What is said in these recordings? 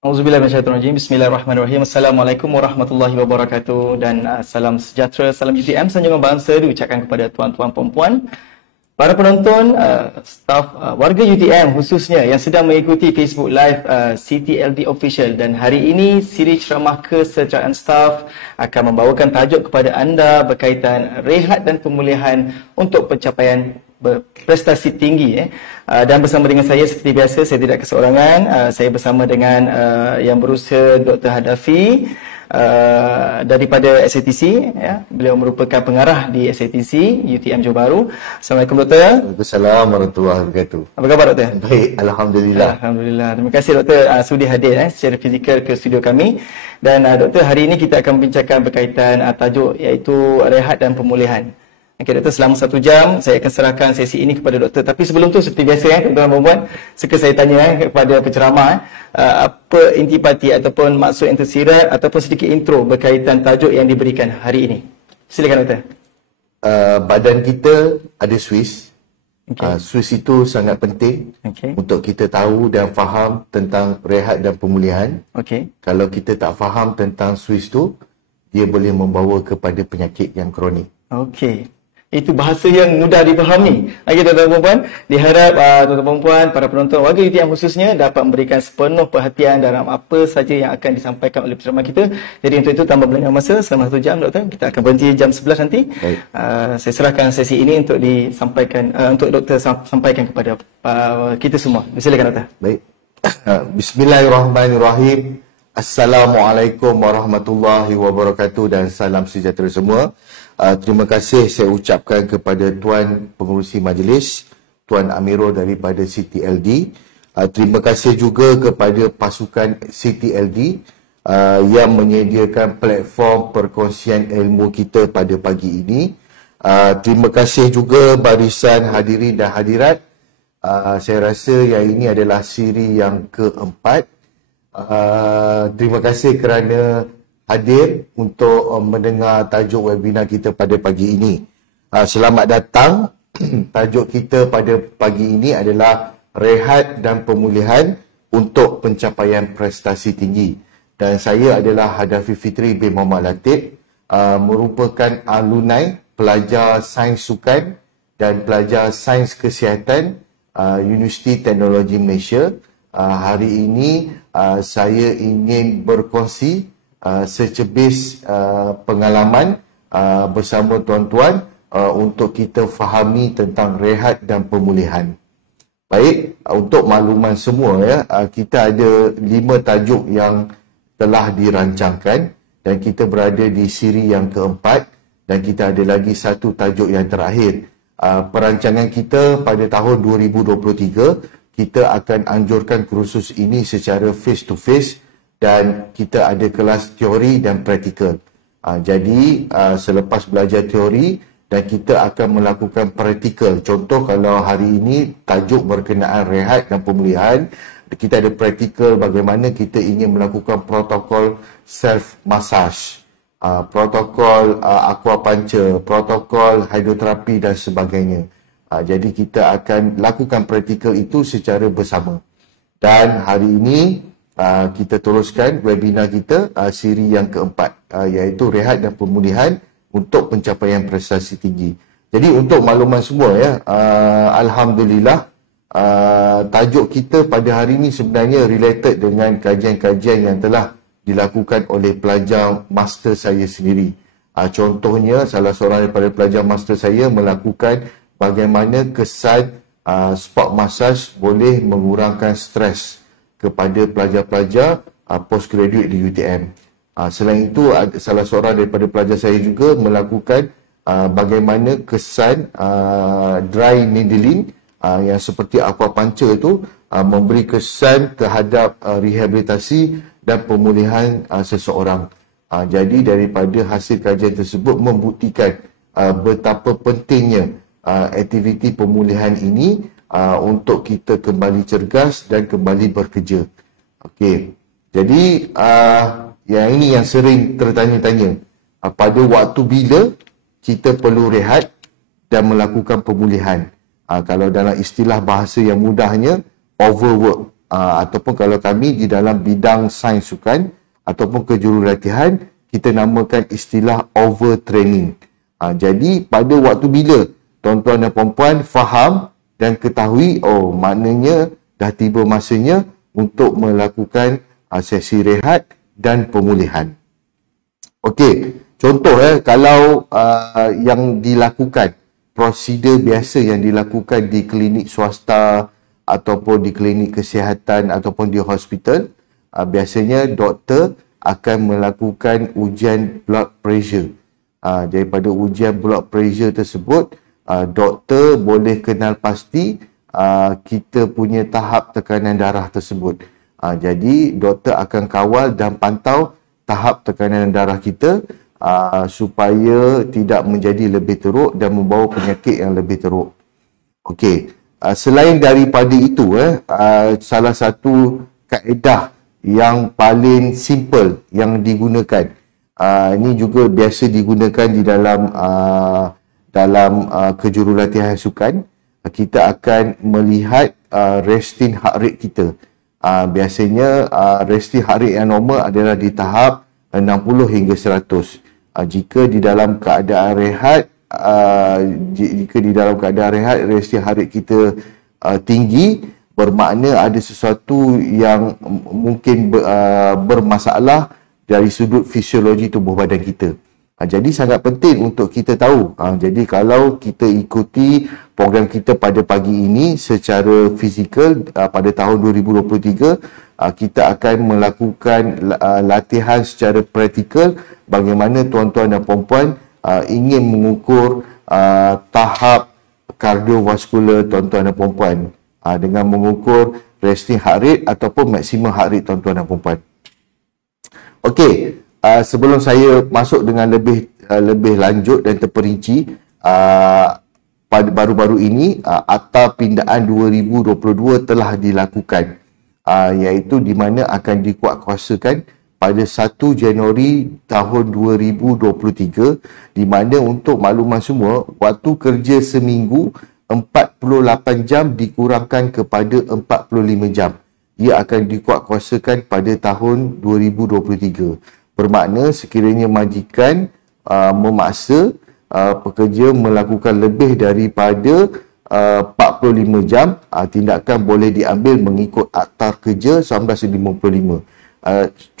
Auzubillahi minasyaitonirrajim. Bismillahirrahmanirrahim. Assalamualaikum warahmatullahi wabarakatuh dan salam sejahtera, salam UTM sanjungan bangsa diucapkan kepada tuan-tuan puan-puan, para penonton, staf warga UTM khususnya yang sedang mengikuti Facebook Live CTLD Official. Dan hari ini siri ceramah kesejahteraan staf akan membawakan tajuk kepada anda berkaitan rehat dan pemulihan untuk pencapaian berprestasi tinggi. Dan bersama dengan saya seperti biasa, saya tidak keseorangan. Saya bersama dengan yang berusaha Dr. Hadafi daripada SATC. Beliau merupakan pengarah di SATC UTM Johor Bahru. Assalamualaikum Doktor. Waalaikumsalam warahmatullahi wabarakatuh. Apa khabar Doktor? Baik, Alhamdulillah. Alhamdulillah. Terima kasih Doktor sudi hadir secara fizikal ke studio kami. Dan Doktor, hari ini kita akan membincangkan berkaitan tajuk iaitu rehat dan pemulihan. Okey Doktor, selama 1 jam saya akan serahkan sesi ini kepada Doktor. Tapi sebelum tu seperti biasa tuan-tuan perempuan, suka saya tanya kepada penceramah apa intipati ataupun maksud yang tersirat ataupun sedikit intro berkaitan tajuk yang diberikan hari ini. Silakan Doktor. Badan kita ada Swiss. Okay. Swiss itu sangat penting untuk kita tahu dan faham tentang rehat dan pemulihan. Kalau kita tak faham tentang Swiss tu, dia boleh membawa kepada penyakit yang kronik. Itu bahasa yang mudah dipahami. Tuan-tuan perempuan, diharap tuan-tuan perempuan, para penonton warga UTM khususnya dapat memberikan sepenuh perhatian dalam apa saja yang akan disampaikan oleh penceramah kita. Jadi untuk itu tanpa berlengah masa selama 1 jam Doktor, kita akan berhenti jam 11 nanti. Saya serahkan sesi ini untuk disampaikan untuk Doktor sampaikan kepada kita semua. Silakan Doktor. Baik. Bismillahirrahmanirrahim. Assalamualaikum warahmatullahi wabarakatuh dan salam sejahtera semua. Terima kasih saya ucapkan kepada Tuan Pengerusi Majlis, Tuan Amirul daripada CTLD. Terima kasih juga kepada pasukan CTLD yang menyediakan platform perkongsian ilmu kita pada pagi ini. Terima kasih juga barisan hadirin dan hadirat. Saya rasa yang ini adalah siri yang keempat. Terima kasih kerana hadir untuk mendengar tajuk webinar kita pada pagi ini. Selamat datang. Tajuk kita pada pagi ini adalah rehat dan pemulihan untuk pencapaian prestasi tinggi. Dan saya adalah Hadafi Fitri bin Muhammad Latif, merupakan alumni pelajar sains sukan dan pelajar sains kesihatan Universiti Teknologi Malaysia. Hari ini saya ingin berkongsi secebis pengalaman bersama tuan-tuan untuk kita fahami tentang rehat dan pemulihan. Baik, untuk makluman semua kita ada 5 tajuk yang telah dirancangkan dan kita berada di siri yang keempat dan kita ada lagi 1 tajuk yang terakhir. Perancangan kita pada tahun 2023 kita akan anjurkan kursus ini secara face to face dan kita ada kelas teori dan praktikal. Jadi selepas belajar teori dan kita akan melakukan praktikal. Contoh kalau hari ini tajuk berkenaan rehat dan pemulihan, kita ada praktikal bagaimana kita ingin melakukan protokol self massage, protokol aquapuncture, protokol hidroterapi dan sebagainya. Jadi kita akan lakukan praktikal itu secara bersama. Dan hari ini kita teruskan webinar kita siri yang keempat, iaitu rehat dan pemulihan untuk pencapaian prestasi tinggi. Jadi untuk makluman semua Alhamdulillah tajuk kita pada hari ini sebenarnya related dengan kajian-kajian yang telah dilakukan oleh pelajar master saya sendiri. Contohnya salah seorang daripada pelajar master saya melakukan bagaimana kesan sport massage boleh mengurangkan stres kepada pelajar-pelajar postgraduate di UTM. Selain itu, salah seorang daripada pelajar saya juga melakukan bagaimana kesan dry needling yang seperti aquapuncture itu memberi kesan terhadap rehabilitasi dan pemulihan seseorang. Jadi daripada hasil kajian tersebut membuktikan betapa pentingnya aktiviti pemulihan ini untuk kita kembali cergas dan kembali bekerja. Okey. Jadi yang ini yang sering tertanya-tanya. Pada waktu bila kita perlu rehat dan melakukan pemulihan. Kalau dalam istilah bahasa yang mudahnya overwork ataupun kalau kami di dalam bidang sains sukan ataupun kejurulatihan, kita namakan istilah overtraining. Jadi pada waktu bila tuan-tuan dan puan-puan faham dan ketahui, oh maknanya dah tiba masanya untuk melakukan sesi rehat dan pemulihan. Okey, contoh kalau yang dilakukan, prosedur biasa yang dilakukan di klinik swasta ataupun di klinik kesihatan ataupun di hospital, biasanya doktor akan melakukan ujian blood pressure. Daripada ujian blood pressure tersebut, doktor boleh kenal pasti kita punya tahap tekanan darah tersebut. Jadi doktor akan kawal dan pantau tahap tekanan darah kita supaya tidak menjadi lebih teruk dan membawa penyakit yang lebih teruk. Okey, selain daripada itu, salah satu kaedah yang paling simple yang digunakan, ini juga biasa digunakan di dalam kejurulatihan sukan. Kita akan melihat resting heart rate kita. Biasanya resting heart rate yang normal adalah di tahap 60 hingga 100. Jika di dalam keadaan rehat, resting heart rate kita tinggi, bermakna ada sesuatu yang mungkin bermasalah dari sudut fisiologi tubuh badan kita. Jadi sangat penting untuk kita tahu. Jadi kalau kita ikuti program kita pada pagi ini secara fizikal pada tahun 2023, kita akan melakukan latihan secara praktikal bagaimana tuan-tuan dan puan-puan ingin mengukur tahap kardiovaskular tuan-tuan dan puan-puan dengan mengukur resting heart rate ataupun maximum heart rate tuan-tuan dan puan-puan. Okey, sebelum saya masuk dengan lebih lanjut dan terperinci, pada baru-baru ini Akta Pindaan 2022 telah dilakukan, iaitu di mana akan dikuatkuasakan pada 1 Januari tahun 2023, di mana untuk makluman semua, waktu kerja seminggu 48 jam dikurangkan kepada 45 jam. Ia akan dikuatkuasakan pada tahun 2023. Bermakna sekiranya majikan memaksa pekerja melakukan lebih daripada 45 jam, tindakan boleh diambil mengikut Akta Kerja 1955.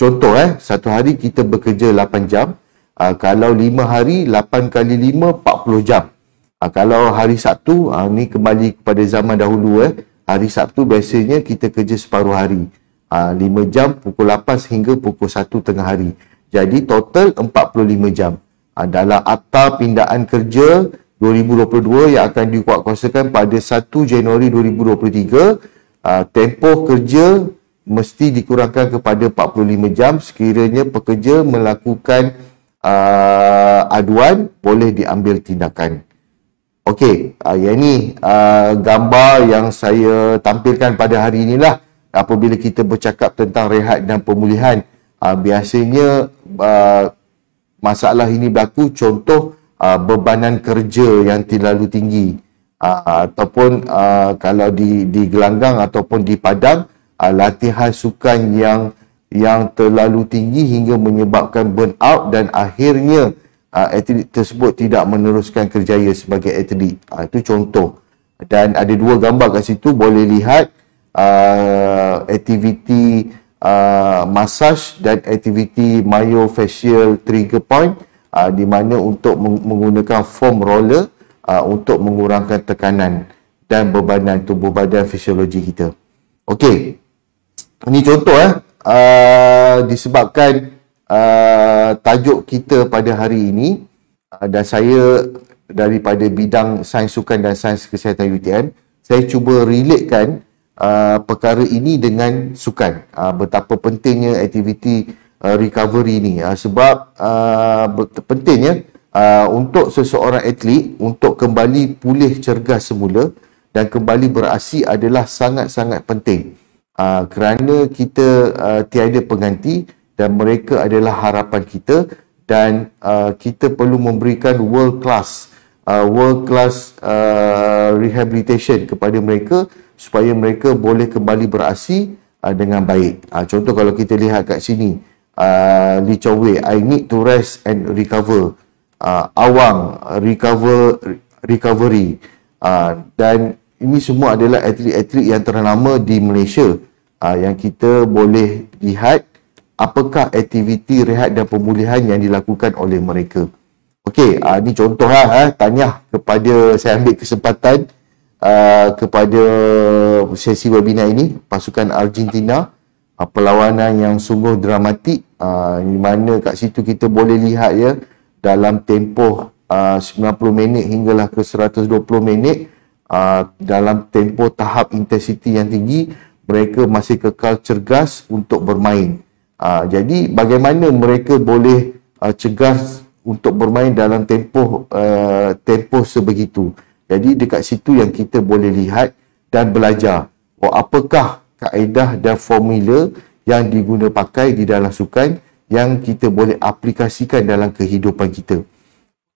Contoh, satu hari kita bekerja 8 jam. Kalau 5 hari, 8 kali 5, 40 jam. Kalau hari Sabtu, ni kembali kepada zaman dahulu, hari Sabtu biasanya kita kerja separuh hari. 5 jam, pukul 8 sehingga pukul 1 tengah hari. Jadi total 45 jam. Dalam Akta Pindaan Kerja 2022 yang akan dikuatkuasakan pada 1 Januari 2023, tempoh kerja mesti dikurangkan kepada 45 jam. Sekiranya pekerja melakukan aduan, boleh diambil tindakan. Okey, yang ini gambar yang saya tampilkan pada hari inilah apabila kita bercakap tentang rehat dan pemulihan. Biasanya masalah ini berlaku, contoh bebanan kerja yang terlalu tinggi, ataupun kalau di gelanggang ataupun di padang, latihan sukan yang terlalu tinggi hingga menyebabkan burnout dan akhirnya atlet tersebut tidak meneruskan kerjaya sebagai atlet. Itu contoh. Dan ada 2 gambar kat situ, boleh lihat aktiviti massage dan aktiviti myofascial trigger point, di mana untuk menggunakan foam roller untuk mengurangkan tekanan dan bebanan tubuh badan fisiologi kita. Okey, ini contoh disebabkan tajuk kita pada hari ini, dan saya daripada bidang sains sukan dan sains kesihatan UTM, saya cuba relatekan perkara ini dengan sukan. Betapa pentingnya aktiviti recovery ni, sebab pentingnya untuk seseorang atlet untuk kembali pulih cergas semula dan kembali beraksi adalah sangat-sangat penting, kerana kita tiada pengganti dan mereka adalah harapan kita, dan kita perlu memberikan world class rehabilitation kepada mereka supaya mereka boleh kembali beraksi dengan baik. Contoh kalau kita lihat kat sini, Lee Chong Wei, I need to rest and recover. Awang, recovery. Dan ini semua adalah atlet-atlet yang ternama di Malaysia yang kita boleh lihat apakah aktiviti rehat dan pemulihan yang dilakukan oleh mereka. Okey, ini contohlah tahniah kepada, saya ambil kesempatan kepada sesi webinar ini, pasukan Argentina, perlawanan yang sungguh dramatik, di mana kat situ kita boleh lihat ya, dalam tempoh 90 minit hinggalah ke 120 minit, dalam tempoh tahap intensiti yang tinggi, mereka masih kekal cergas untuk bermain. Jadi bagaimana mereka boleh cergas untuk bermain dalam tempoh sebegitu. Jadi dekat situ yang kita boleh lihat dan belajar apakah kaedah dan formula yang diguna pakai di dalam sukan yang kita boleh aplikasikan dalam kehidupan kita.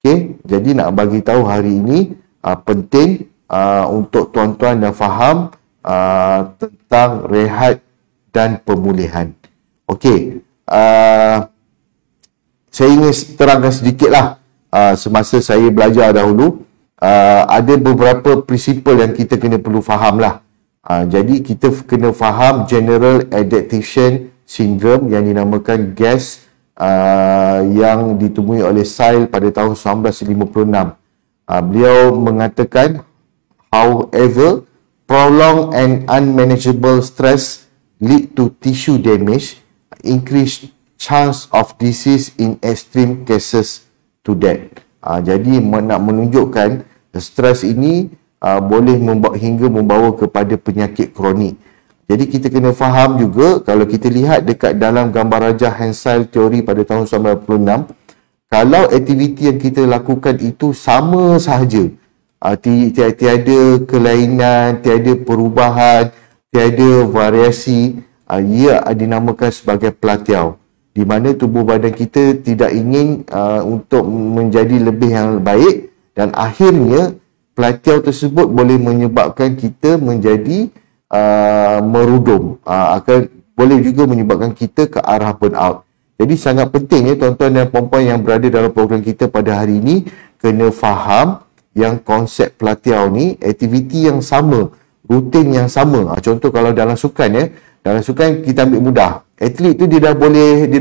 Okey, jadi nak bagi tahu hari ini penting untuk tuan-tuan dan faham tentang rehat dan pemulihan. Okey, saya ingin terangkan sedikitlah semasa saya belajar dahulu, ada beberapa prinsipal yang kita kena perlu faham lah. Jadi kita kena faham General Adaptation Syndrome yang dinamakan GAS, yang ditemui oleh Seil pada tahun 1956. Beliau mengatakan, however, prolonged and unmanageable stress lead to tissue damage, increased chance of disease in extreme cases to death. Jadi nak menunjukkan stres ini boleh hingga membawa kepada penyakit kronik. Jadi kita kena faham juga, kalau kita lihat dekat dalam gambar rajah Hensel teori pada tahun 1996, kalau aktiviti yang kita lakukan itu sama sahaja, tiada kelainan, tiada perubahan, tiada variasi, ia dinamakan sebagai pelatiau, di mana tubuh badan kita tidak ingin untuk menjadi lebih yang baik, dan akhirnya pelatiau tersebut boleh menyebabkan kita menjadi merudum, boleh juga menyebabkan kita ke arah burnout. Jadi sangat penting ya tuan-tuan dan puan-puan yang berada dalam program kita pada hari ini kena faham yang konsep pelatiau ni aktiviti yang sama, rutin yang sama. Contoh kalau dalam sukan ya, dalam sukan kita ambil mudah. Atlet tu dia dah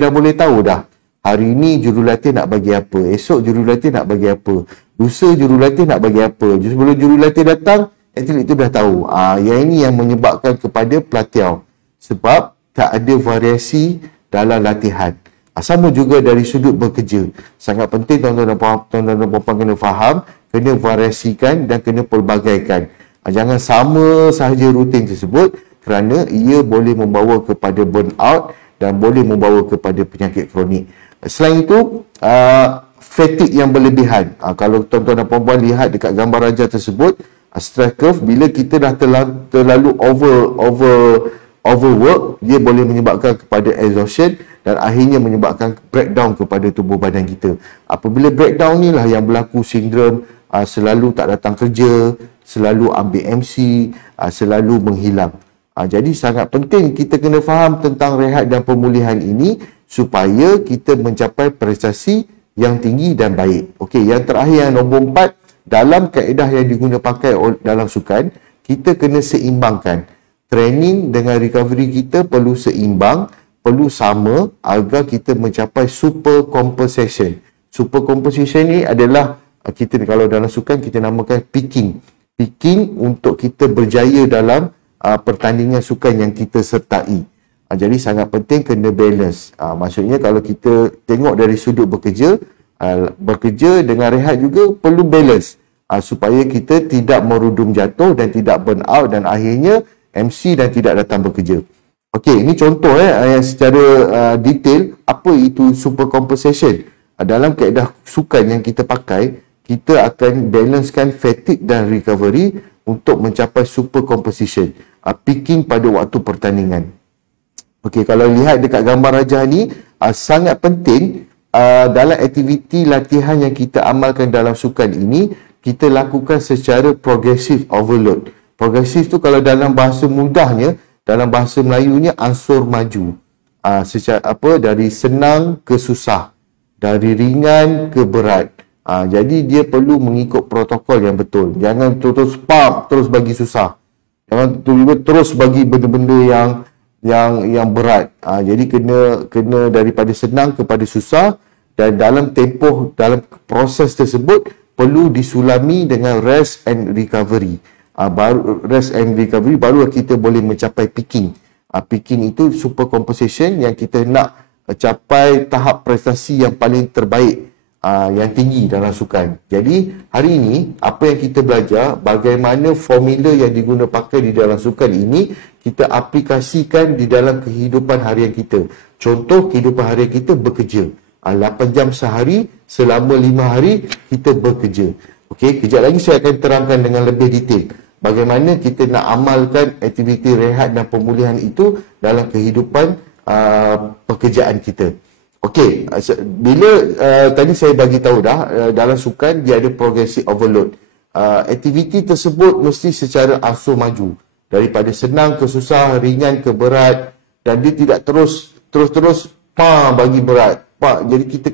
boleh tahu dah. Hari ini jurulatih nak bagi apa, esok jurulatih nak bagi apa, lusa jurulatih nak bagi apa. Sebelum jurulatih datang, atlet itu dah tahu. Yang ini yang menyebabkan kepada pelatiau. Sebab tak ada variasi dalam latihan. Sama juga dari sudut bekerja. Sangat penting tuan-tuan dan puan-puan kena faham, kena variasikan dan kena pelbagaikan. Jangan sama sahaja rutin tersebut, kerana ia boleh membawa kepada burnout dan boleh membawa kepada penyakit kronik. Selain itu, fatigue yang berlebihan. Kalau tuan-tuan dan puan-puan lihat dekat gambar rajah tersebut, stress curve, bila kita dah terlalu overwork, dia boleh menyebabkan kepada exhaustion dan akhirnya menyebabkan breakdown kepada tubuh badan kita. Apabila breakdown ni lah yang berlaku sindrom selalu tak datang kerja, selalu ambil MC, selalu menghilang. Jadi sangat penting kita kena faham tentang rehat dan pemulihan ini supaya kita mencapai prestasi yang tinggi dan baik. Okey, yang terakhir yang nombor 4, dalam kaedah yang diguna pakai dalam sukan, kita kena seimbangkan. Training dengan recovery kita perlu seimbang, perlu sama agar kita mencapai super compensation. Super compensation ni adalah kita kalau dalam sukan kita namakan peaking. Peaking untuk kita berjaya dalam pertandingan sukan yang kita sertai. Jadi sangat penting kena balance. Maksudnya kalau kita tengok dari sudut bekerja dengan rehat juga perlu balance supaya kita tidak merudum jatuh dan tidak burn out dan akhirnya MC dan tidak datang bekerja. Okey, ini contoh yang secara detail apa itu super compensation. Dalam kaedah sukan yang kita pakai, kita akan balancekan fatigue dan recovery untuk mencapai super compensation, peaking pada waktu pertandingan. Okey, kalau lihat dekat gambar rajah ni, sangat penting dalam aktiviti latihan yang kita amalkan dalam sukan ini, kita lakukan secara progressive overload. Progresif tu kalau dalam bahasa mudahnya, dalam bahasa Melayunya ansur maju. Dari senang ke susah, dari ringan ke berat. Jadi dia perlu mengikut protokol yang betul. Jangan terus bagi susah. Jangan terus bagi benda-benda yang berat. Jadi kena daripada senang kepada susah, dan dalam proses tersebut perlu disulami dengan rest and recovery. Baru kita boleh mencapai peaking. Peaking itu super compensation, yang kita nak capai tahap prestasi yang paling terbaik, yang tinggi dalam sukan. Jadi hari ini apa yang kita belajar, bagaimana formula yang diguna pakai di dalam sukan ini kita aplikasikan di dalam kehidupan harian kita. Contoh kehidupan harian kita bekerja. 8 jam sehari selama 5 hari kita bekerja. Okey, kejap lagi saya akan terangkan dengan lebih detail bagaimana kita nak amalkan aktiviti rehat dan pemulihan itu dalam kehidupan pekerjaan kita. Okey, bila tadi saya bagi tahu dah, dalam sukan dia ada progressive overload. Aktiviti tersebut mesti secara ansur maju, daripada senang ke susah, ringan ke berat, dan dia tidak terus bagi berat. Jadi kita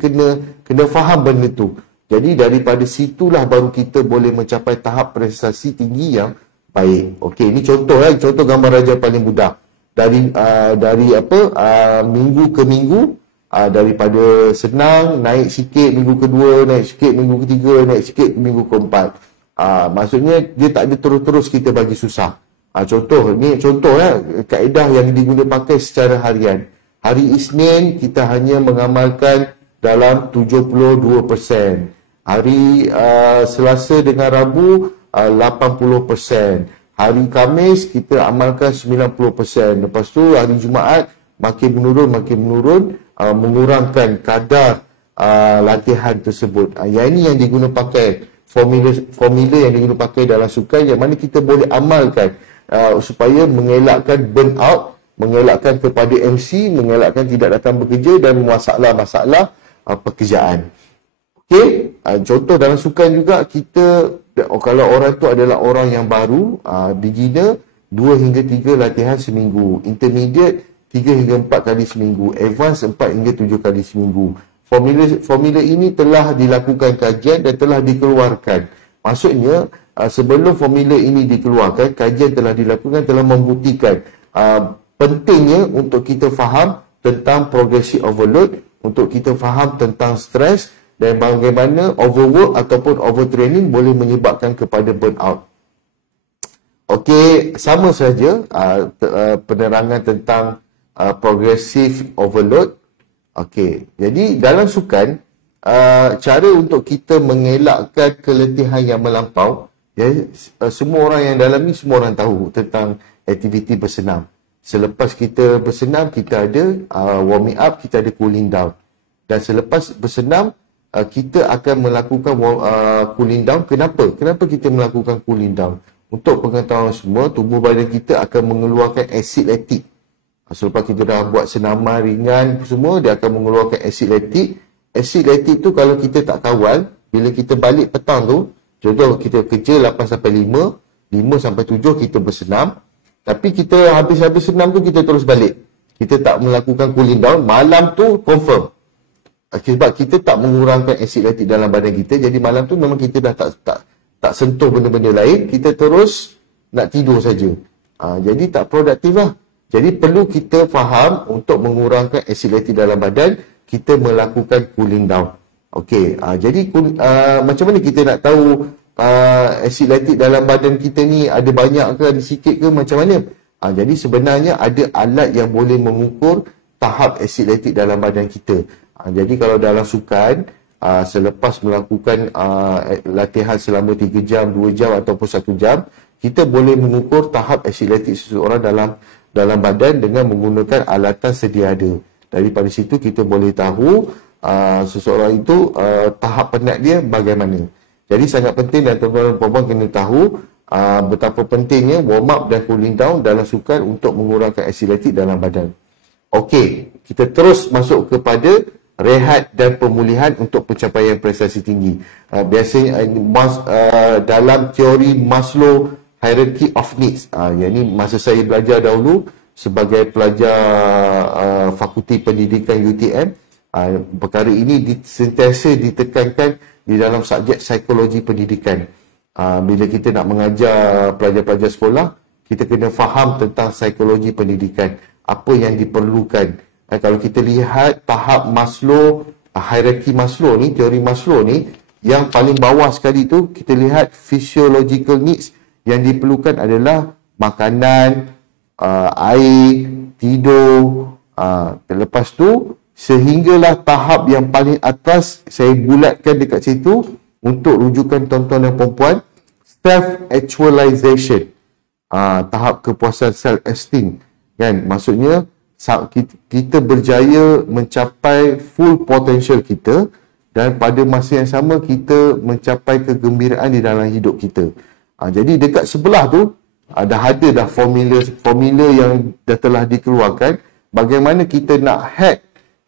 kena faham benda tu. Jadi daripada situlah baru kita boleh mencapai tahap prestasi tinggi yang baik. Okey, ini contoh gambar raja paling mudah. Dari minggu ke minggu, daripada senang naik sikit minggu kedua, naik sikit minggu ketiga, naik sikit minggu keempat. Maksudnya dia tak ada terus-terus kita bagi susah. Contoh kaedah yang diguna pakai secara harian. Hari Isnin kita hanya mengamalkan dalam 72%. Hari Selasa dengan Rabu 80%. Hari Khamis kita amalkan 90%. Lepas tu hari Jumaat makin menurun, mengurangkan kadar latihan tersebut. Yang ini yang diguna pakai, formula yang diguna pakai dalam sukan, yang mana kita boleh amalkan supaya mengelakkan burnout, mengelakkan kepada MC, mengelakkan tidak datang bekerja dan masalah-masalah pekerjaan. Okey, contoh dalam sukan juga kita, kalau orang tu adalah orang yang baru, beginner, 2 hingga 3 latihan seminggu, intermediate 3 hingga 4 kali seminggu, advance 4 hingga 7 kali seminggu. Formula ini telah dilakukan kajian dan telah dikeluarkan. Maksudnya sebelum formula ini dikeluarkan, kajian telah dilakukan, telah membuktikan pentingnya untuk kita faham tentang progressive overload, untuk kita faham tentang stres, dan bagaimana overwork ataupun overtraining boleh menyebabkan kepada burnout. Okey, sama saja penerangan tentang progressive overload. Okey, jadi dalam sukan, cara untuk kita mengelakkan keletihan yang melampau, semua orang yang dalam ni semua orang tahu tentang aktiviti bersenam. Selepas kita bersenam, kita ada warming up, kita ada cooling down. Dan selepas bersenam, kita akan melakukan cooling down. Kenapa? Kenapa kita melakukan cooling down? Untuk pengetahuan semua, tubuh badan kita akan mengeluarkan asid laktik. Selepas kita dah buat senaman ringan semua, dia akan mengeluarkan asid laktik. Asid laktik tu kalau kita tak kawal, bila kita balik petang tu, contoh kita kerja 8 sampai 5, 5 sampai 7 kita bersenam. Tapi kita habis-habis senam tu kita terus balik. Kita tak melakukan cooling down. Malam tu confirm. Sebab kita tak mengurangkan asid laktik dalam badan kita. Jadi malam tu memang kita dah tak sentuh benda-benda lain. Kita terus nak tidur saja. Jadi tak produktif lah. Jadi perlu kita faham untuk mengurangkan asid laktik dalam badan, kita melakukan cooling down. Okey. Jadi macam mana kita nak tahu asid laktik dalam badan kita ni ada banyak ke, ada sikit ke, macam mana? Jadi sebenarnya ada alat yang boleh mengukur tahap asid laktik dalam badan kita. Jadi kalau dalam sukan, selepas melakukan latihan selama 3 jam, 2 jam ataupun 1 jam, kita boleh mengukur tahap asid laktik seseorang dalam badan dengan menggunakan alatan sedia ada. Daripada situ kita boleh tahu seseorang itu tahap penat dia bagaimana. Jadi sangat penting dan tuan-tuan dan puan-puan kena tahu betapa pentingnya warm up dan cooling down dalam sukan untuk mengurangkan asid laktik dalam badan. Okey, kita terus masuk kepada rehat dan pemulihan untuk pencapaian prestasi tinggi. Biasanya dalam teori Maslow hierarchy of needs. Yang ni masa saya belajar dahulu sebagai pelajar Fakulti Pendidikan UTM, perkara ini sentiasa ditekankan di dalam subjek psikologi pendidikan. Bila kita nak mengajar pelajar-pelajar sekolah, kita kena faham tentang psikologi pendidikan, apa yang diperlukan. Kalau kita lihat tahap Maslow, hierarchy Maslow ni, teori Maslow ni, yang paling bawah sekali tu, kita lihat physiological needs yang diperlukan adalah makanan, air, tidur. Lepas tu, sehinggalah tahap yang paling atas, saya bulatkan dekat situ, untuk rujukan tuan-tuan dan perempuan, self-actualization. Tahap kepuasan self-esteem. Kan? Maksudnya, kita berjaya mencapai full potential kita, dan pada masa yang sama kita mencapai kegembiraan di dalam hidup kita. Jadi dekat sebelah tu dah ada dah formula yang dah telah dikeluarkan bagaimana kita nak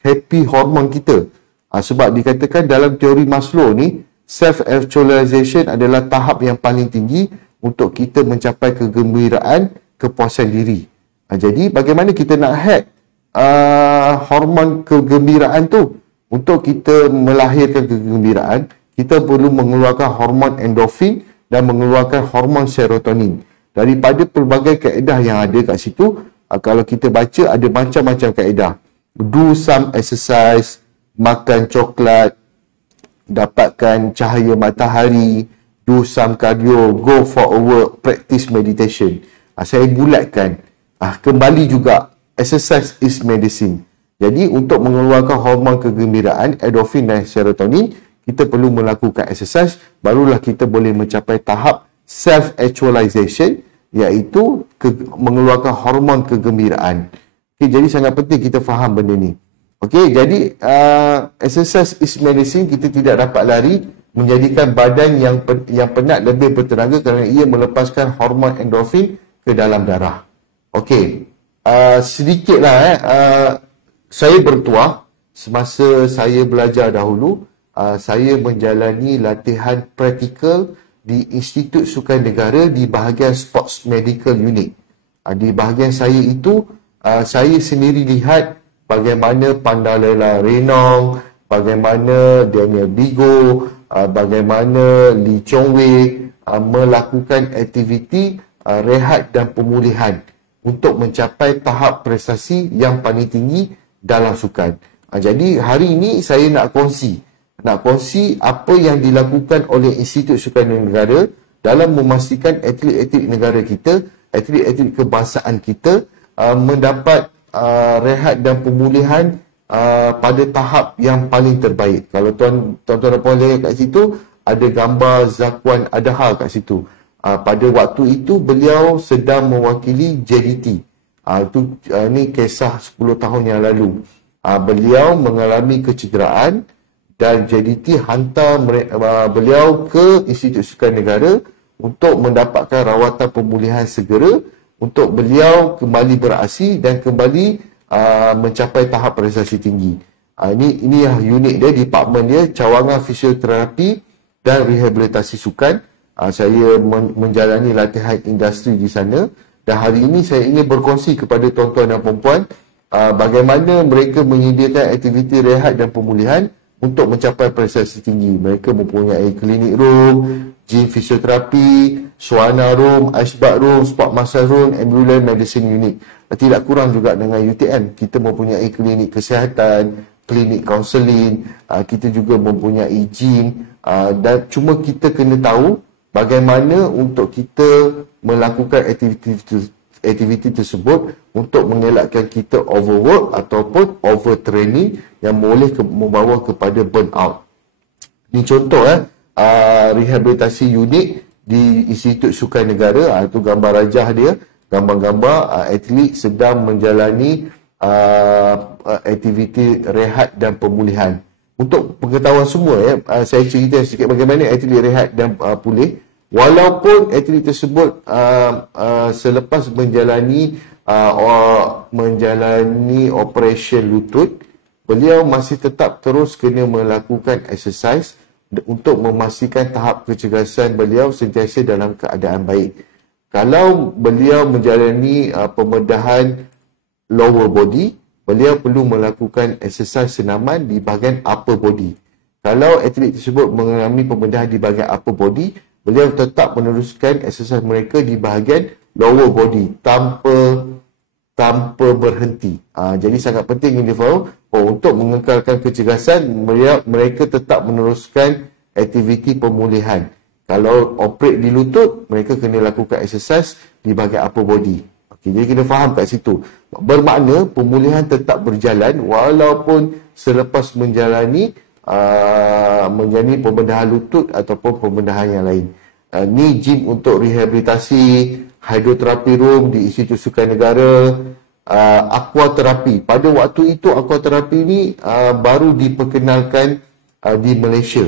happy hormon kita. Sebab dikatakan dalam teori Maslow ni, self-actualization adalah tahap yang paling tinggi untuk kita mencapai kegembiraan, kepuasan diri. Jadi bagaimana kita nak hormon kegembiraan tu? Untuk kita melahirkan kegembiraan, kita perlu mengeluarkan hormon endorfin dan mengeluarkan hormon serotonin. Daripada pelbagai kaedah yang ada kat situ, kalau kita baca ada macam-macam kaedah. Do some exercise, makan coklat, dapatkan cahaya matahari, do some cardio, go for a walk, practice meditation. Saya bulatkan. Kembali juga, exercise is medicine. Jadi untuk mengeluarkan hormon kegembiraan, endorfin dan serotonin, kita perlu melakukan exercise, barulah kita boleh mencapai tahap self-actualization, iaitu mengeluarkan hormon kegembiraan. Jadi sangat penting kita faham benda ni. Jadi exercise is medicine, kita tidak dapat lari, menjadikan badan yang penat lebih bertenaga kerana ia melepaskan hormon endorfin ke dalam darah. Sedikitlah saya bertuah, semasa saya belajar dahulu, saya menjalani latihan praktikal di Institut Sukan Negara di bahagian Sports Medical Unit. Di bahagian saya itu, saya sendiri lihat bagaimana Pandalela Renong, bagaimana Daniel Bigo, bagaimana Lee Chong Wei melakukan aktiviti rehat dan pemulihan untuk mencapai tahap prestasi yang paling tinggi dalam sukan. Jadi hari ini saya nak kongsi apa yang dilakukan oleh Institut Sukan Negara dalam memastikan atlet-atlet negara kita, atlet-atlet kebangsaan kita mendapat rehat dan pemulihan pada tahap yang paling terbaik. Kalau tuan-tuan dan puan lihat kat situ, ada gambar Zakwan Adha kat situ. Pada waktu itu beliau sedang mewakili JDT. Ini kisah 10 tahun yang lalu. Beliau mengalami kecederaan dan JDT hantar beliau ke Institut Sukan Negara untuk mendapatkan rawatan pemulihan segera untuk beliau kembali beraksi dan kembali mencapai tahap prestasi tinggi. Ini yang unit dia, department dia, cawangan fisioterapi dan rehabilitasi sukan. Saya menjalani latihan industri di sana. Dan hari ini saya ingin berkongsi kepada tuan-tuan dan perempuan bagaimana mereka menyediakan aktiviti rehat dan pemulihan untuk mencapai prestasi tinggi. Mereka mempunyai klinik room, gym fisioterapi, sauna room, ice bath room, sport massage room, ambulance medicine unit. Tidak kurang juga dengan UTM. Kita mempunyai klinik kesihatan, klinik kaunseling, kita juga mempunyai gym. Dan cuma kita kena tahu bagaimana untuk kita melakukan aktiviti tersebut untuk mengelakkan kita overwork ataupun overtraining yang boleh membawa kepada burnout. Ini contoh rehabilitasi unit di Institut Sukan Negara. Itu gambar rajah dia, gambar-gambar atlet sedang menjalani aktiviti rehat dan pemulihan. Untuk pengetahuan semua, saya cerita sikit bagaimana atlet rehat dan pulih. Walaupun atlet tersebut selepas menjalani operasi lutut, beliau masih tetap terus kena melakukan exercise untuk memastikan tahap kecergasan beliau sentiasa dalam keadaan baik. Kalau beliau menjalani pembedahan lower body, beliau perlu melakukan exercise senaman di bahagian upper body. Kalau atlet tersebut mengalami pembedahan di bahagian upper body, beliau tetap meneruskan exercise mereka di bahagian lower body tanpa berhenti. Jadi sangat penting ini faham, untuk mengekalkan kecergasan, mereka tetap meneruskan aktiviti pemulihan. Kalau operate di lutut, mereka kena lakukan exercise di bahagian upper body. Okay, jadi kena faham kat situ. Bermakna pemulihan tetap berjalan walaupun selepas menjalani pembedahan lutut ataupun pembedahan yang lain. Ni gym untuk rehabilitasi, hydroterapi room di Institut Sukan Negara, aquaterapi. Pada waktu itu aquaterapi ni baru diperkenalkan di Malaysia.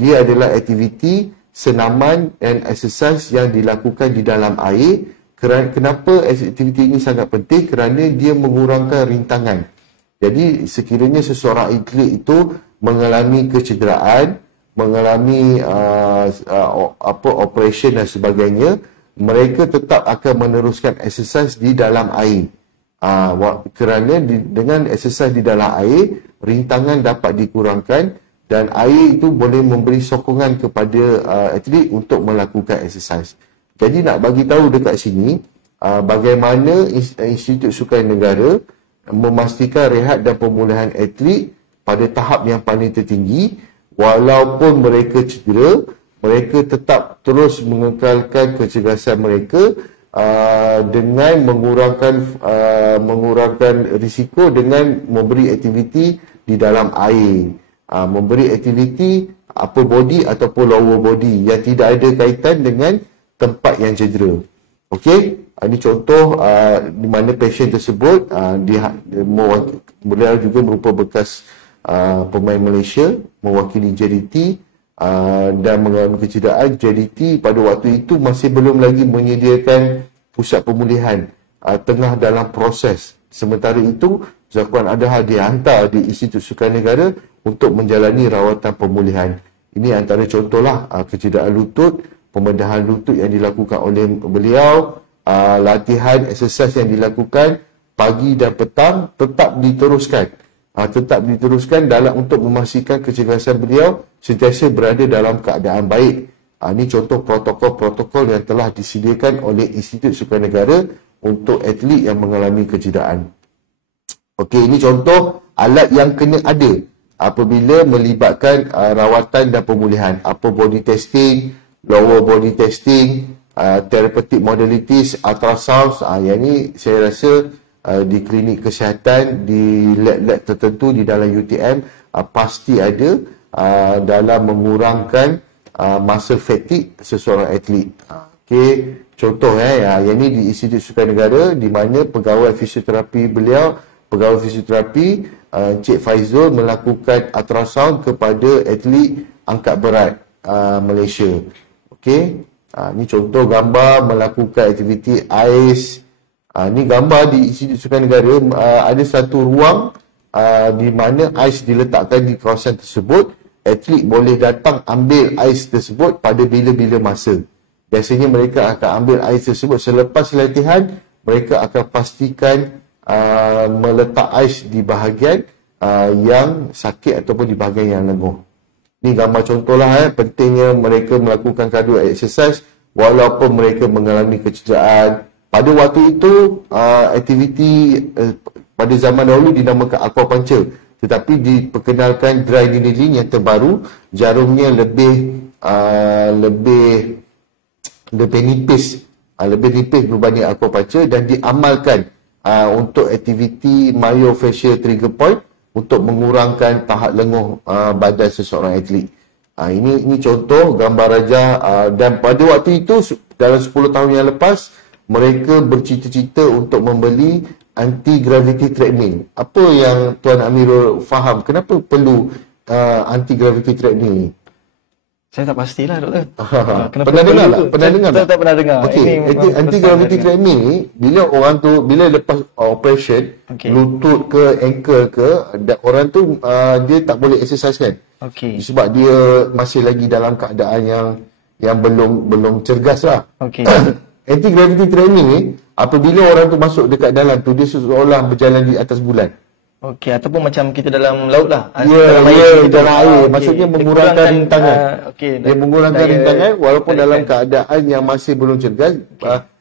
Dia adalah aktiviti senaman dan exercise yang dilakukan di dalam air. Kenapa aktiviti ini sangat penting? Kerana dia mengurangkan rintangan. Jadi sekiranya seseorang atlet itu mengalami kecederaan, mengalami operation dan sebagainya, mereka tetap akan meneruskan exercise di dalam air. Kerana dengan exercise di dalam air, rintangan dapat dikurangkan dan air itu boleh memberi sokongan kepada atlet untuk melakukan exercise. Jadi nak bagi tahu dekat sini bagaimana Institut Sukan Negara memastikan rehat dan pemulihan atlet pada tahap yang paling tertinggi. Walaupun mereka cedera, mereka tetap terus mengekalkan kecergasan mereka dengan mengurangkan risiko dengan memberi aktiviti di dalam air. Memberi aktiviti upper body ataupun lower body yang tidak ada kaitan dengan tempat yang cedera. Okey, ini contoh di mana pasien tersebut beliau juga merupakan bekas pemain Malaysia, mewakili JDT dan mengalami kecederaan. JDT pada waktu itu masih belum lagi menyediakan pusat pemulihan, tengah dalam proses. Sementara itu Zakwan Adha dihantar di Institut Sukan Negara untuk menjalani rawatan pemulihan. Ini antara contohlah kecederaan lutut, pembedahan lutut yang dilakukan oleh beliau, latihan exercise yang dilakukan pagi dan petang tetap diteruskan dalam untuk memastikan kecergasan beliau sentiasa berada dalam keadaan baik. Ini contoh protokol-protokol yang telah disediakan oleh Institut Sukan Negara untuk atlet yang mengalami kecederaan. Okey, ini contoh alat yang kena ada apabila melibatkan rawatan dan pemulihan. Upper body testing, lower body testing, therapeutic modalities, ultrasound. Yang ni saya rasa di klinik kesihatan, di lab-lab tertentu di dalam UTM pasti ada dalam mengurangkan muscle fatigue seseorang atlet. Okey, contoh yang ni di Institut Sukan Negara di mana pegawai fisioterapi Encik Faizul melakukan ultrasound kepada atlet angkat berat Malaysia. Okey, ni contoh gambar melakukan aktiviti ais. Ni gambar di Institut Sukan Negara, ada satu ruang di mana ais diletakkan di kawasan tersebut. Atlet boleh datang ambil ais tersebut pada bila-bila masa. Biasanya mereka akan ambil ais tersebut selepas latihan. Mereka akan pastikan meletak ais di bahagian yang sakit ataupun di bahagian yang lenguh. Ni gambar contohlah pentingnya mereka melakukan cardio exercise walaupun mereka mengalami kecederaan. Pada waktu itu aktiviti pada zaman dahulu dinamakan aquapuncture, tetapi diperkenalkan dry needling yang terbaru, jarumnya lebih nipis berbanding aquapuncture dan diamalkan untuk aktiviti myofascial trigger point untuk mengurangkan tahap lenguh badan seseorang atlet. Ini contoh gambar raja dan pada waktu itu dalam 10 tahun yang lepas mereka bercita-cita untuk membeli anti-gravity treadmill. Apa yang Tuan Amirul faham kenapa perlu anti-gravity treadmill ni? Saya tak pastilah, doktor. Pernah dengar tak? Saya tak pernah dengar. Okey, anti-gravity treadmill ni bila lepas operation, lutut ke ankle ke, orang tu dia tak boleh exercise kan? Okey. Sebab dia masih lagi dalam keadaan yang belum cergas lah. Okey. anti-gravity training ni, apabila orang tu masuk dekat dalam tu, dia seolah berjalan di atas bulan. Okey, ataupun macam kita dalam laut lah. Ya, dalam air. Maksudnya Dia mengurangkan rintangan. Okey. Dia mengurangkan rintangan walaupun dalam kan. keadaan yang masih belum cergas,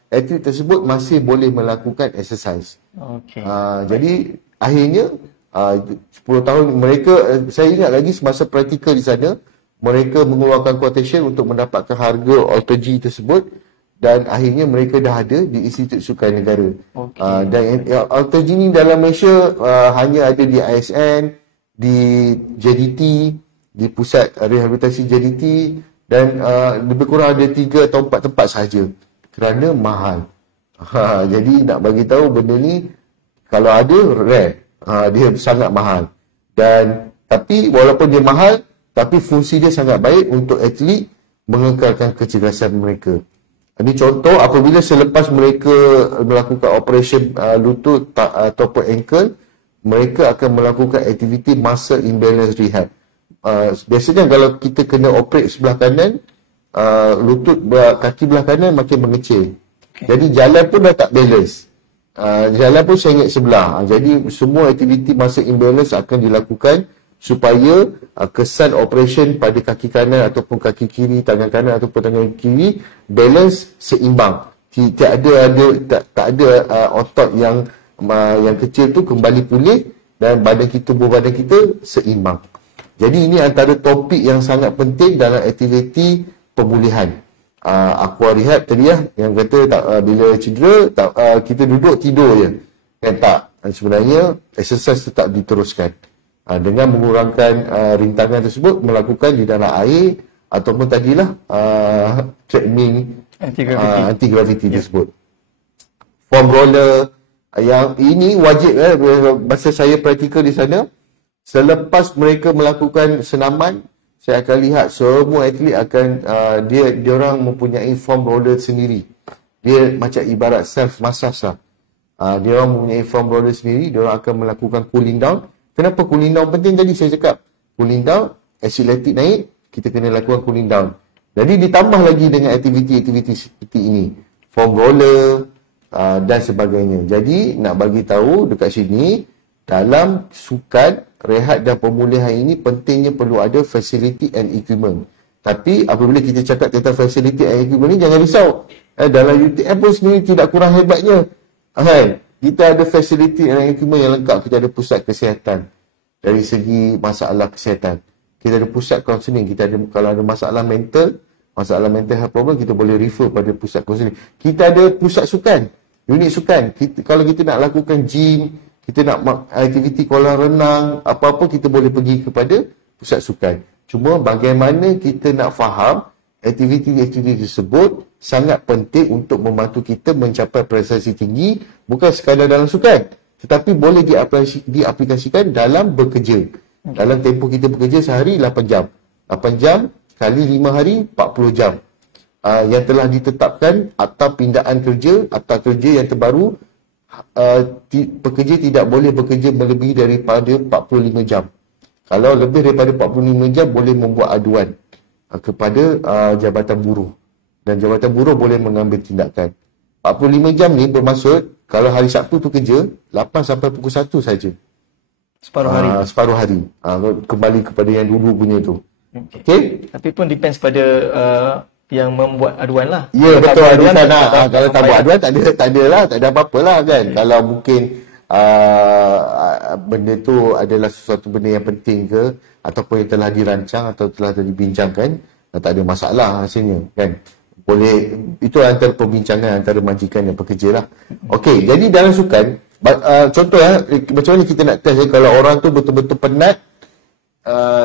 atlet tersebut masih boleh melakukan exercise. Okey. Jadi akhirnya 10 tahun mereka, saya ingat lagi semasa praktikal di sana, mereka mengeluarkan quotation untuk mendapatkan harga AlterG tersebut, dan akhirnya mereka dah ada di Institut Sukan Negara. Dan AlterG ni dalam Malaysia hanya ada di ISN, di JDT, di Pusat Rehabilitasi JDT, dan lebih kurang ada 3 atau 4 tempat sahaja kerana mahal. Jadi nak bagi tahu benda ni kalau ada rare, dia sangat mahal. Dan tapi walaupun dia mahal, tapi fungsi dia sangat baik untuk atlet mengekalkan kecergasan mereka. Ini contoh apabila selepas mereka melakukan operation lutut ataupun ankle, mereka akan melakukan aktiviti muscle imbalance rehab. Biasanya kalau kita kena operate sebelah kanan, lutut kaki belah kanan makin mengecil. Jadi jalan pun dah tak balance. Jalan pun sengit sebelah. Jadi semua aktiviti muscle imbalance akan dilakukan supaya kesan operation pada kaki kanan ataupun kaki kiri, tangan kanan ataupun tangan kiri balance seimbang. Tak ada otot yang kecil tu kembali pulih dan tubuh badan kita seimbang. Jadi ini antara topik yang sangat penting dalam aktiviti pemulihan. Aqua rehab tadi yang kata bila cedera kita duduk tidur je. Kan tak. Sebenarnya exercise tetap diteruskan. Dengan mengurangkan rintangan tersebut, melakukan di dalam air ataupun tadilah treadmill anti-gravity tersebut. Foam roller yang ini wajib masa saya praktikal di sana. Selepas mereka melakukan senaman, saya akan lihat semua atlet akan dia orang mempunyai foam roller sendiri. Dia macam ibarat self massage lah. Dia orang mempunyai foam roller sendiri, dia orang akan melakukan cooling down. Kenapa cooling down penting tadi saya cakap? Cooling down, acid lactic naik, kita kena lakukan cooling down. Jadi ditambah lagi dengan aktiviti-aktiviti seperti ini. Foam roller dan sebagainya. Jadi nak bagi tahu dekat sini, dalam sukan, rehat dan pemulihan ini pentingnya perlu ada facility and equipment. Tapi apabila kita cakap tentang facility and equipment ni, jangan risau. Dalam UTM pun sendiri tidak kurang hebatnya. Kita ada facility dan equipment yang lengkap. Kita ada pusat kesihatan dari segi masalah kesihatan. Kita ada pusat counselling. Kita ada, kalau ada masalah mental health problem, kita boleh refer pada pusat counselling. Kita ada pusat sukan, unit sukan. Kalau kita nak lakukan gym, kita nak aktiviti kolam renang, apa-apa kita boleh pergi kepada pusat sukan. Cuma bagaimana kita nak faham aktiviti-aktiviti tersebut sangat penting untuk membantu kita mencapai prestasi tinggi, bukan sekadar dalam sukan, tetapi boleh diaplikasikan dalam bekerja. Dalam tempoh kita bekerja sehari 8 jam. 8 jam kali 5 hari 40 jam. Yang telah ditetapkan atau pindaan kerja, atau kerja yang terbaru, pekerja tidak boleh bekerja melebihi daripada 45 jam. Kalau lebih daripada 45 jam, boleh membuat aduan kepada Jabatan Buruh. Dan Jabatan Buruh boleh mengambil tindakan. 45 jam ni bermaksud, kalau hari Sabtu tu kerja, 8 sampai pukul 1 saja. Separuh hari. Separuh hari. Kembali kepada yang dulu punya tu. Okay? Tapi pun depends pada yang membuat aduan lah. Ya, betul. Kalau tak buat aduan, tak ada apa-apa lah kan. Kalau mungkin benda tu adalah sesuatu benda yang penting ke, ataupun yang telah dirancang atau telah dibincangkan, tak ada masalah hasilnya kan. Boleh, itu antara perbincangan antara majikan dan pekerja lah. Okey, jadi dalam sukan, contoh macam mana kita nak test kalau orang tu betul-betul penat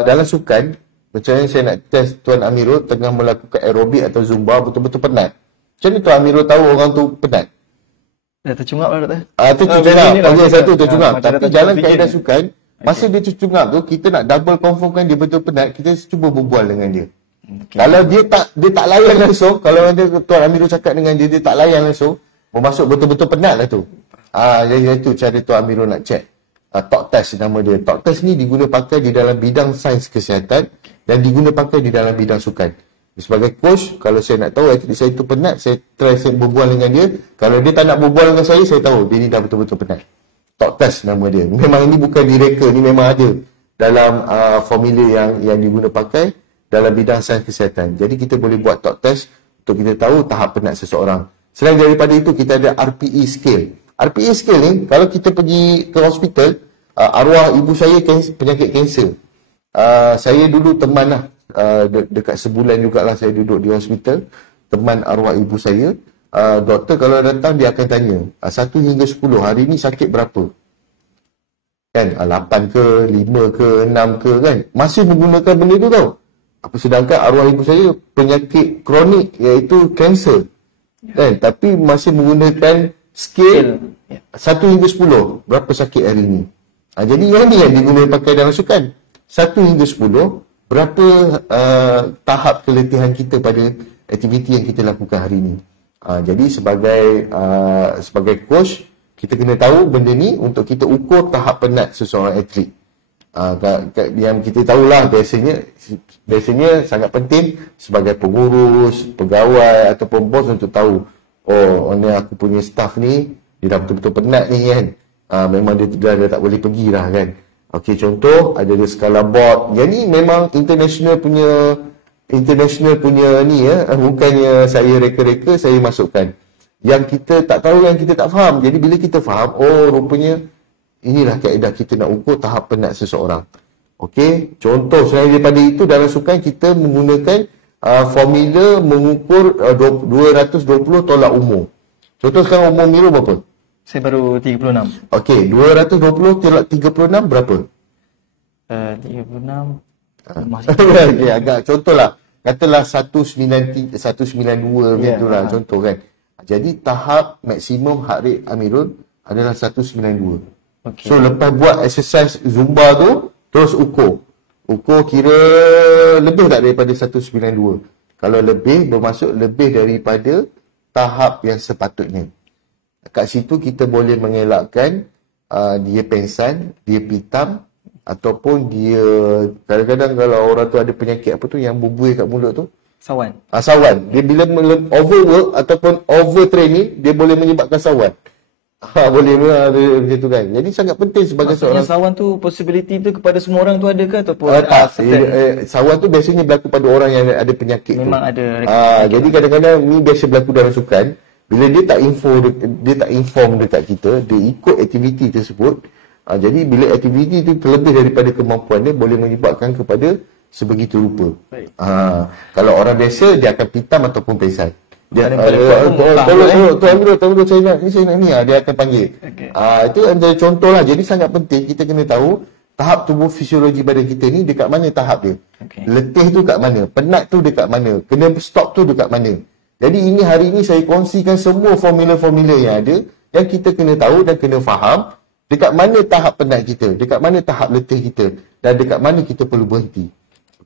dalam sukan. Macam mana saya nak test Tuan Amirul tengah melakukan aerobik atau zumba, betul-betul penat. Macam mana Tuan Amirul tahu orang tu penat? Tercungap lah doktor. Tercungap, panggil satu tercungap. Tapi dalam kaedah sukan, masa dia tercungap tu, kita nak double confirmkan dia betul penat, kita cuba berbual dengan dia. Kalau dia tak layan langsung, kalau Tuan Amirul cakap dengan dia tak layan langsung, bermaksud betul-betul penat lah tu. Jadi itu cara Tuan Amirul nak check. Talk test nama dia. Talk test ni diguna pakai di dalam bidang sains kesihatan dan diguna pakai di dalam bidang sukan. Sebagai coach, kalau saya nak tahu atlet saya tu penat, saya try saya berbual dengan dia. Kalau dia tak nak berbual dengan saya tahu dia ni dah betul-betul penat. Talk test nama dia. Memang ini bukan direka, ni memang ada dalam formula yang diguna pakai dalam bidang sains kesihatan. Jadi kita boleh buat talk test untuk kita tahu tahap penat seseorang. Selain daripada itu, kita ada RPE scale. RPE scale ni, kalau kita pergi ke hospital, arwah ibu saya penyakit kanser. Saya dulu teman lah, dekat sebulan jugalah saya duduk di hospital, teman arwah ibu saya. Doktor kalau datang dia akan tanya 1 hingga 10, hari ni sakit berapa? Kan, 8 ke, 5 ke, 6 ke, kan? Masih menggunakan benda tu tau. Sedangkan arwah ibu saya penyakit kronik iaitu kanser. Kan? Tapi masih menggunakan scale 1 hingga 10. Berapa sakit hari ni? Jadi yang ni yang digunakan pakai dalam sukan. 1 hingga 10, berapa tahap keletihan kita pada aktiviti yang kita lakukan hari ni. Jadi sebagai coach, kita kena tahu benda ni untuk kita ukur tahap penat seseorang atlet. Yang kita tahulah biasanya sangat penting sebagai pengurus, pegawai ataupun bos untuk tahu, oh ni aku punya staff ni dia dah betul-betul penat ni kan. Memang dia dah tak boleh pergi dah kan. Okey, contoh ada dia skala board. Yang ni memang international punya ni ya, bukannya saya reka-reka, saya masukkan. Yang kita tak tahu, yang kita tak faham. Jadi bila kita faham, oh rupanya inilah kaedah kita nak ukur tahap penat seseorang. Okey, contoh selain daripada itu dalam sukan kita menggunakan formula mengukur 220 tolak umur. Contoh sekarang umur Miro berapa? Saya baru 36. Okey, 220 tolak 36 berapa? 36 okay, agak contohlah. Katalah 192 macam lah contoh kan. Jadi tahap maksimum heart rate Amirul adalah 192. Okay. So lepas buat exercise Zumba tu, terus ukur. Ukur kira lebih tak daripada 192. Kalau lebih, bermaksud lebih daripada tahap yang sepatutnya. Kat situ kita boleh mengelakkan dia pengsan, dia pitam, ataupun dia kadang-kadang kalau orang tu ada penyakit apa tu yang berbuih kat mulut tu, sawan. Sawan. Dia bila overwork ataupun overtraining, dia boleh menyebabkan sawan. Boleh macam tu kan. Jadi sangat penting sebagai maksudnya seorang. Sawan tu possibility tu kepada semua orang tu ada ke ataupun tak. Sawan tu biasanya berlaku pada orang yang ada penyakit. Memang tu. Ada. Jadi kadang-kadang ni biasa berlaku dalam sukan. Bila dia tak inform dekat kita, dia ikut aktiviti tersebut. Jadi bila aktiviti itu terlebih daripada kemampuan dia, boleh menyebabkan kepada sebegitu rupa. Kalau orang biasa, dia akan pitam ataupun pengsan. Dia tolong saya nak ni, dia akan panggil. Okay. Itu antara contoh lah. Jadi sangat penting kita kena tahu tahap tubuh fisiologi badan kita ni dekat mana tahap dia. Okay. Letih tu kat mana, penat tu dekat mana, kena stop tu dekat mana. Jadi ini hari ini saya kongsikan semua formula-formula yang ada yang kita kena tahu dan kena faham dekat mana tahap penat kita, dekat mana tahap letih kita dan dekat mana kita perlu berhenti.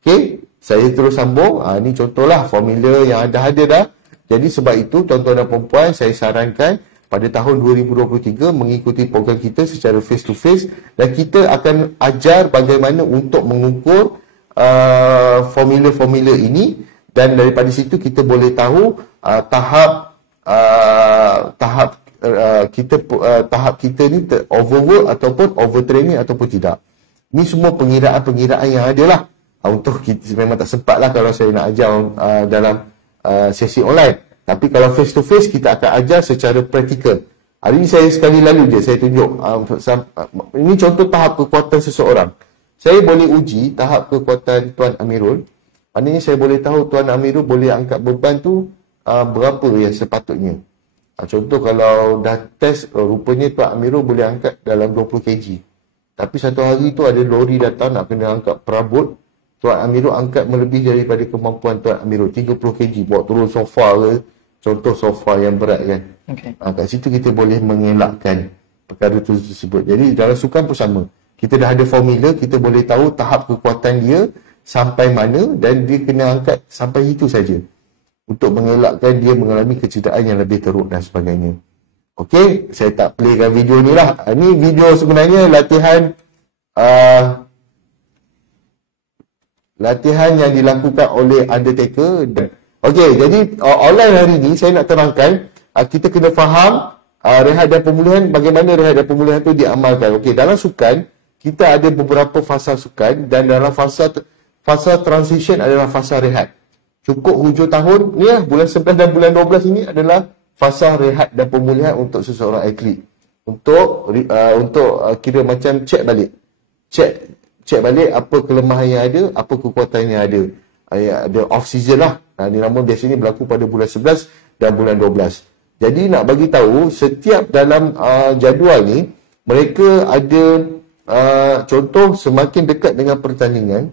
Okey, saya terus sambung. Ini contohlah formula yang ada dah. Jadi sebab itu tuan-tuan dan puan-puan, saya sarankan pada tahun 2023 mengikuti program kita secara face to face dan kita akan ajar bagaimana untuk mengukur formula-formula ini. Dan daripada situ kita boleh tahu tahap kita ni overwork ataupun overtraining ataupun tidak. Ni semua pengiraan yang ada lah. Untuk kita memang tak sempat lah kalau saya nak ajar dalam sesi online. Tapi kalau face to face kita akan ajar secara praktikal. Hari ni saya sekali lalu je saya tunjuk. Ini contoh tahap kekuatan seseorang. Saya boleh uji tahap kekuatan Tuan Amirul. Maknanya saya boleh tahu Tuan Amirul boleh angkat beban tu berapa yang sepatutnya. Contoh kalau dah test, rupanya Tuan Amirul boleh angkat dalam 20 kg. Tapi satu hari tu ada lori datang nak kena angkat perabot. Tuan Amirul angkat melebihi daripada kemampuan Tuan Amirul. 30 kg buat turun sofa ke. Contoh sofa yang berat kan. Okay. Kat situ kita boleh mengelakkan perkara tersebut. Jadi dalam sukan pun sama. Kita dah ada formula, kita boleh tahu tahap kekuatan dia sampai mana dan dia kena angkat sampai itu saja untuk mengelakkan dia mengalami kecederaan yang lebih teruk dan sebagainya. Okey, saya tak playkan video ni lah. Ini video sebenarnya latihan yang dilakukan oleh Undertaker. Okey, jadi online hari ni saya nak terangkan kita kena faham rehat dan pemulihan, bagaimana rehat dan pemulihan tu diamalkan. Okey, dalam sukan kita ada beberapa fasa sukan dan dalam fasa transition adalah fasa rehat. Cukup hujung tahun ni lah, bulan 11 dan bulan 12 ini adalah fasa rehat dan pemulihan untuk seseorang atlet. Untuk kira macam check balik. Check balik apa kelemahan yang ada, apa kekuatan yang ada. Ada off season lah. Ni nama biasanya berlaku pada bulan 11 dan bulan 12. Jadi nak bagi tahu setiap dalam jadual ni mereka ada contoh semakin dekat dengan pertandingan,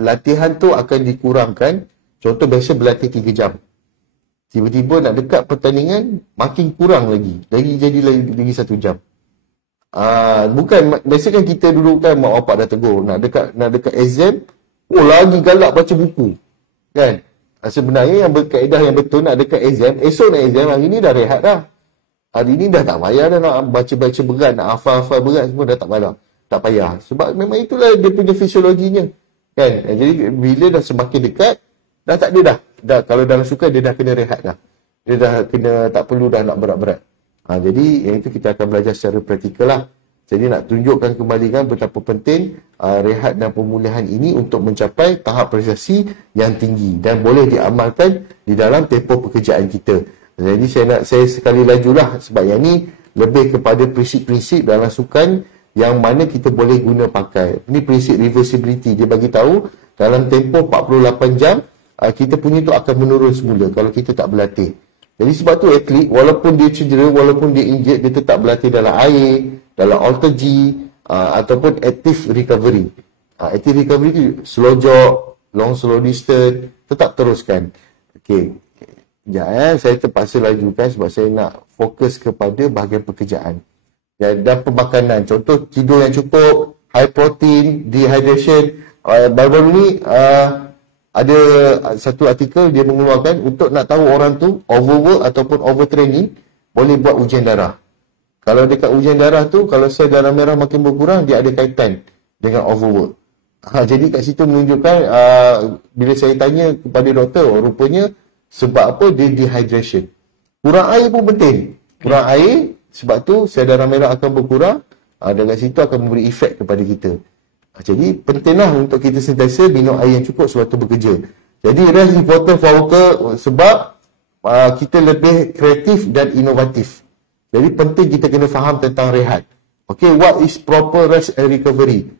latihan tu akan dikurangkan. Contoh biasa berlatih 3 jam. Tiba-tiba nak dekat pertandingan makin kurang lagi. Jadi lagi 1 jam. Bukan biasa kan kita dulu kan mak bapak dah tegur nak dekat exam, lagi galak baca buku. Kan? Sebenarnya yang berkaedah yang betul nak dekat exam, esok nak exam, hari ni dah rehat dah. Hari ni dah tak payah dah nak baca-baca berat, nak hafal-hafal berat semua dah tak payah. Sebab memang itulah dia punya fisiologinya. Kan? Jadi bila dah semakin dekat, dah tak ada dah. Kalau dalam sukan dia dah kena rehat dah. Dia dah kena, tak perlu dah nak berat-berat. Jadi yang itu kita akan belajar secara praktikal lah. Jadi nak tunjukkan kembali kan betapa penting rehat dan pemulihan ini untuk mencapai tahap prestasi yang tinggi dan boleh diamalkan di dalam tempoh pekerjaan kita. Jadi saya sekali lajulah sebab yang ni lebih kepada prinsip-prinsip dalam sukan yang mana kita boleh guna pakai. Ini prinsip reversibility. Dia bagi tahu dalam tempoh 48 jam kita punya tu akan menurun semula kalau kita tak berlatih. Jadi sebab tu atlet walaupun dia cedera, walaupun dia injured, dia tetap berlatih dalam air, dalam alter G ataupun active recovery. Active recovery tu slow jog, long slow distance, tetap teruskan. Okey. Saya terpaksa lajukan sebab saya nak fokus kepada bahagian pekerjaan. Dan pemakanan, contoh tidur yang cukup, high protein, dehydration. Baru-baru ni ada satu artikel dia mengeluarkan untuk nak tahu orang tu overwork ataupun overtraining, boleh buat ujian darah. Kalau dekat ujian darah tu, kalau sel darah merah makin berkurang, dia ada kaitan dengan overwork. Jadi kat situ menunjukkan bila saya tanya kepada doktor, rupanya sebab apa dia dehydration. Kurang air pun penting. Kurang air, sebab tu sel darah merah akan berkurang dan kat situ akan memberi efek kepada kita. Jadi pentinglah untuk kita sentiasa minum air yang cukup sewaktu bekerja. Jadi rest important for worker sebab kita lebih kreatif dan inovatif. Jadi penting kita kena faham tentang rehat. Okay, what is proper rest and recovery?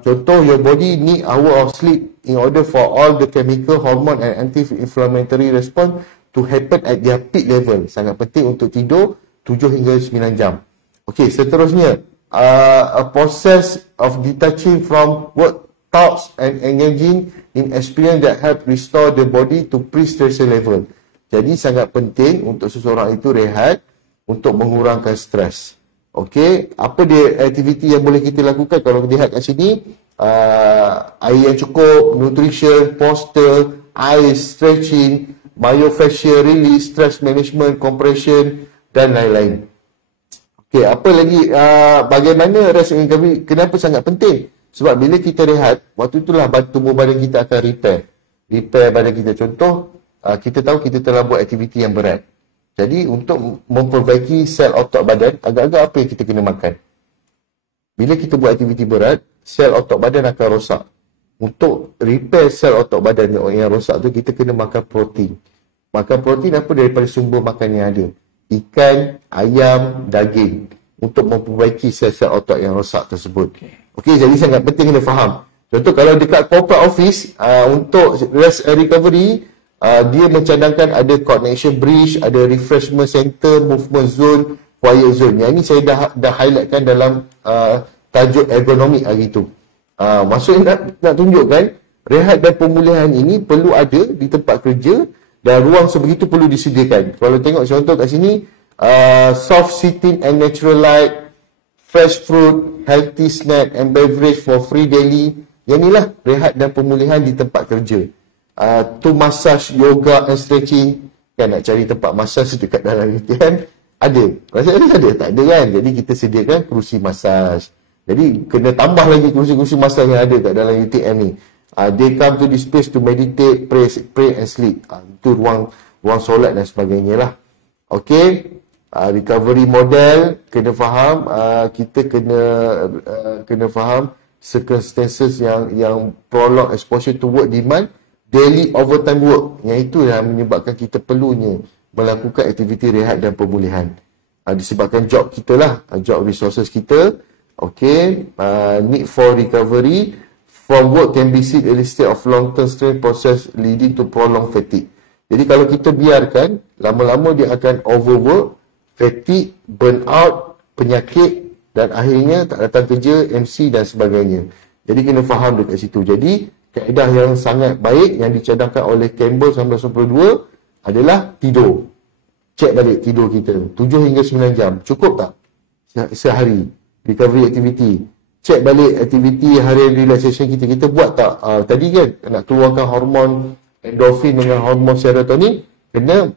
Contoh, your body need hour of sleep in order for all the chemical, hormone and anti-inflammatory response to happen at their peak level. Sangat penting untuk tidur 7 hingga 9 jam. Okay, seterusnya. A process of detaching from work thoughts and engaging in experience that help restore the body to pre-stressor level. Jadi sangat penting untuk seseorang itu rehat untuk mengurangkan stres. Okey, apa dia aktiviti yang boleh kita lakukan kalau lihat kat sini? Air yang cukup, nutrition, posture, ice, stretching, myofascial release, stress management, compression dan lain-lain. Okey, apa lagi bagaimana rest and recovery? Kenapa sangat penting? Sebab bila kita rehat, waktu itulah tubuh badan kita akan repair badan kita. Contoh, kita tahu kita telah buat aktiviti yang berat. Jadi untuk memperbaiki sel otot badan, agak-agak apa yang kita kena makan? Bila kita buat aktiviti berat, sel otot badan akan rosak. Untuk repair sel otot badan yang rosak tu, kita kena makan protein. Makan protein apa daripada sumber makan yang ada? Ikan, ayam, daging untuk memperbaiki sel-sel otot yang rosak tersebut. Okey, jadi sangat penting kena faham. Contoh kalau dekat corporate office untuk rest and recovery, dia mencadangkan ada connection bridge, ada refreshment center, movement zone, quiet zone. Yang ini saya dah highlightkan dalam tajuk ergonomik hari itu. Maksudnya nak tunjukkan rehat dan pemulihan ini perlu ada di tempat kerja dan ruang sebegitu perlu disediakan. Kalau tengok contoh kat sini, soft seating and natural light, fresh fruit, healthy snack and beverage for free daily. Yang inilah rehat dan pemulihan di tempat kerja. To massage, yoga and stretching. Kan nak cari tempat massage dekat dalam latihan, ada. Rasanya ada? Tak ada kan? Jadi kita sediakan kerusi massage. Jadi kena tambah lagi kursi-kursi masak yang ada kat dalam UTM ni. They come to this place to meditate, pray and sleep. Itu ruang solat dan sebagainya lah. Okey, recovery model kena faham, kita kena faham circumstances yang prolonged exposure to work demand, daily overtime work. Yang itu yang menyebabkan kita perlunya melakukan aktiviti rehat dan pemulihan. Disebabkan job kita lah, job resources kita. Okey, need for recovery from work can be seen in a state of long-term strain process leading to prolonged fatigue. Jadi kalau kita biarkan, lama-lama dia akan overwork, fatigue, burnout, penyakit dan akhirnya tak datang kerja, MC dan sebagainya. Jadi kena faham dekat situ. Jadi kaedah yang sangat baik yang dicadangkan oleh Campbell 1992 adalah tidur. Cek balik tidur kita, 7 hingga 9 jam. Cukup tak sehari? Recovery activity. Cek balik aktiviti harian relaxation kita. Kita buat tak? Tadi kan nak keluarkan hormon endorfin dengan hormon serotonin, kena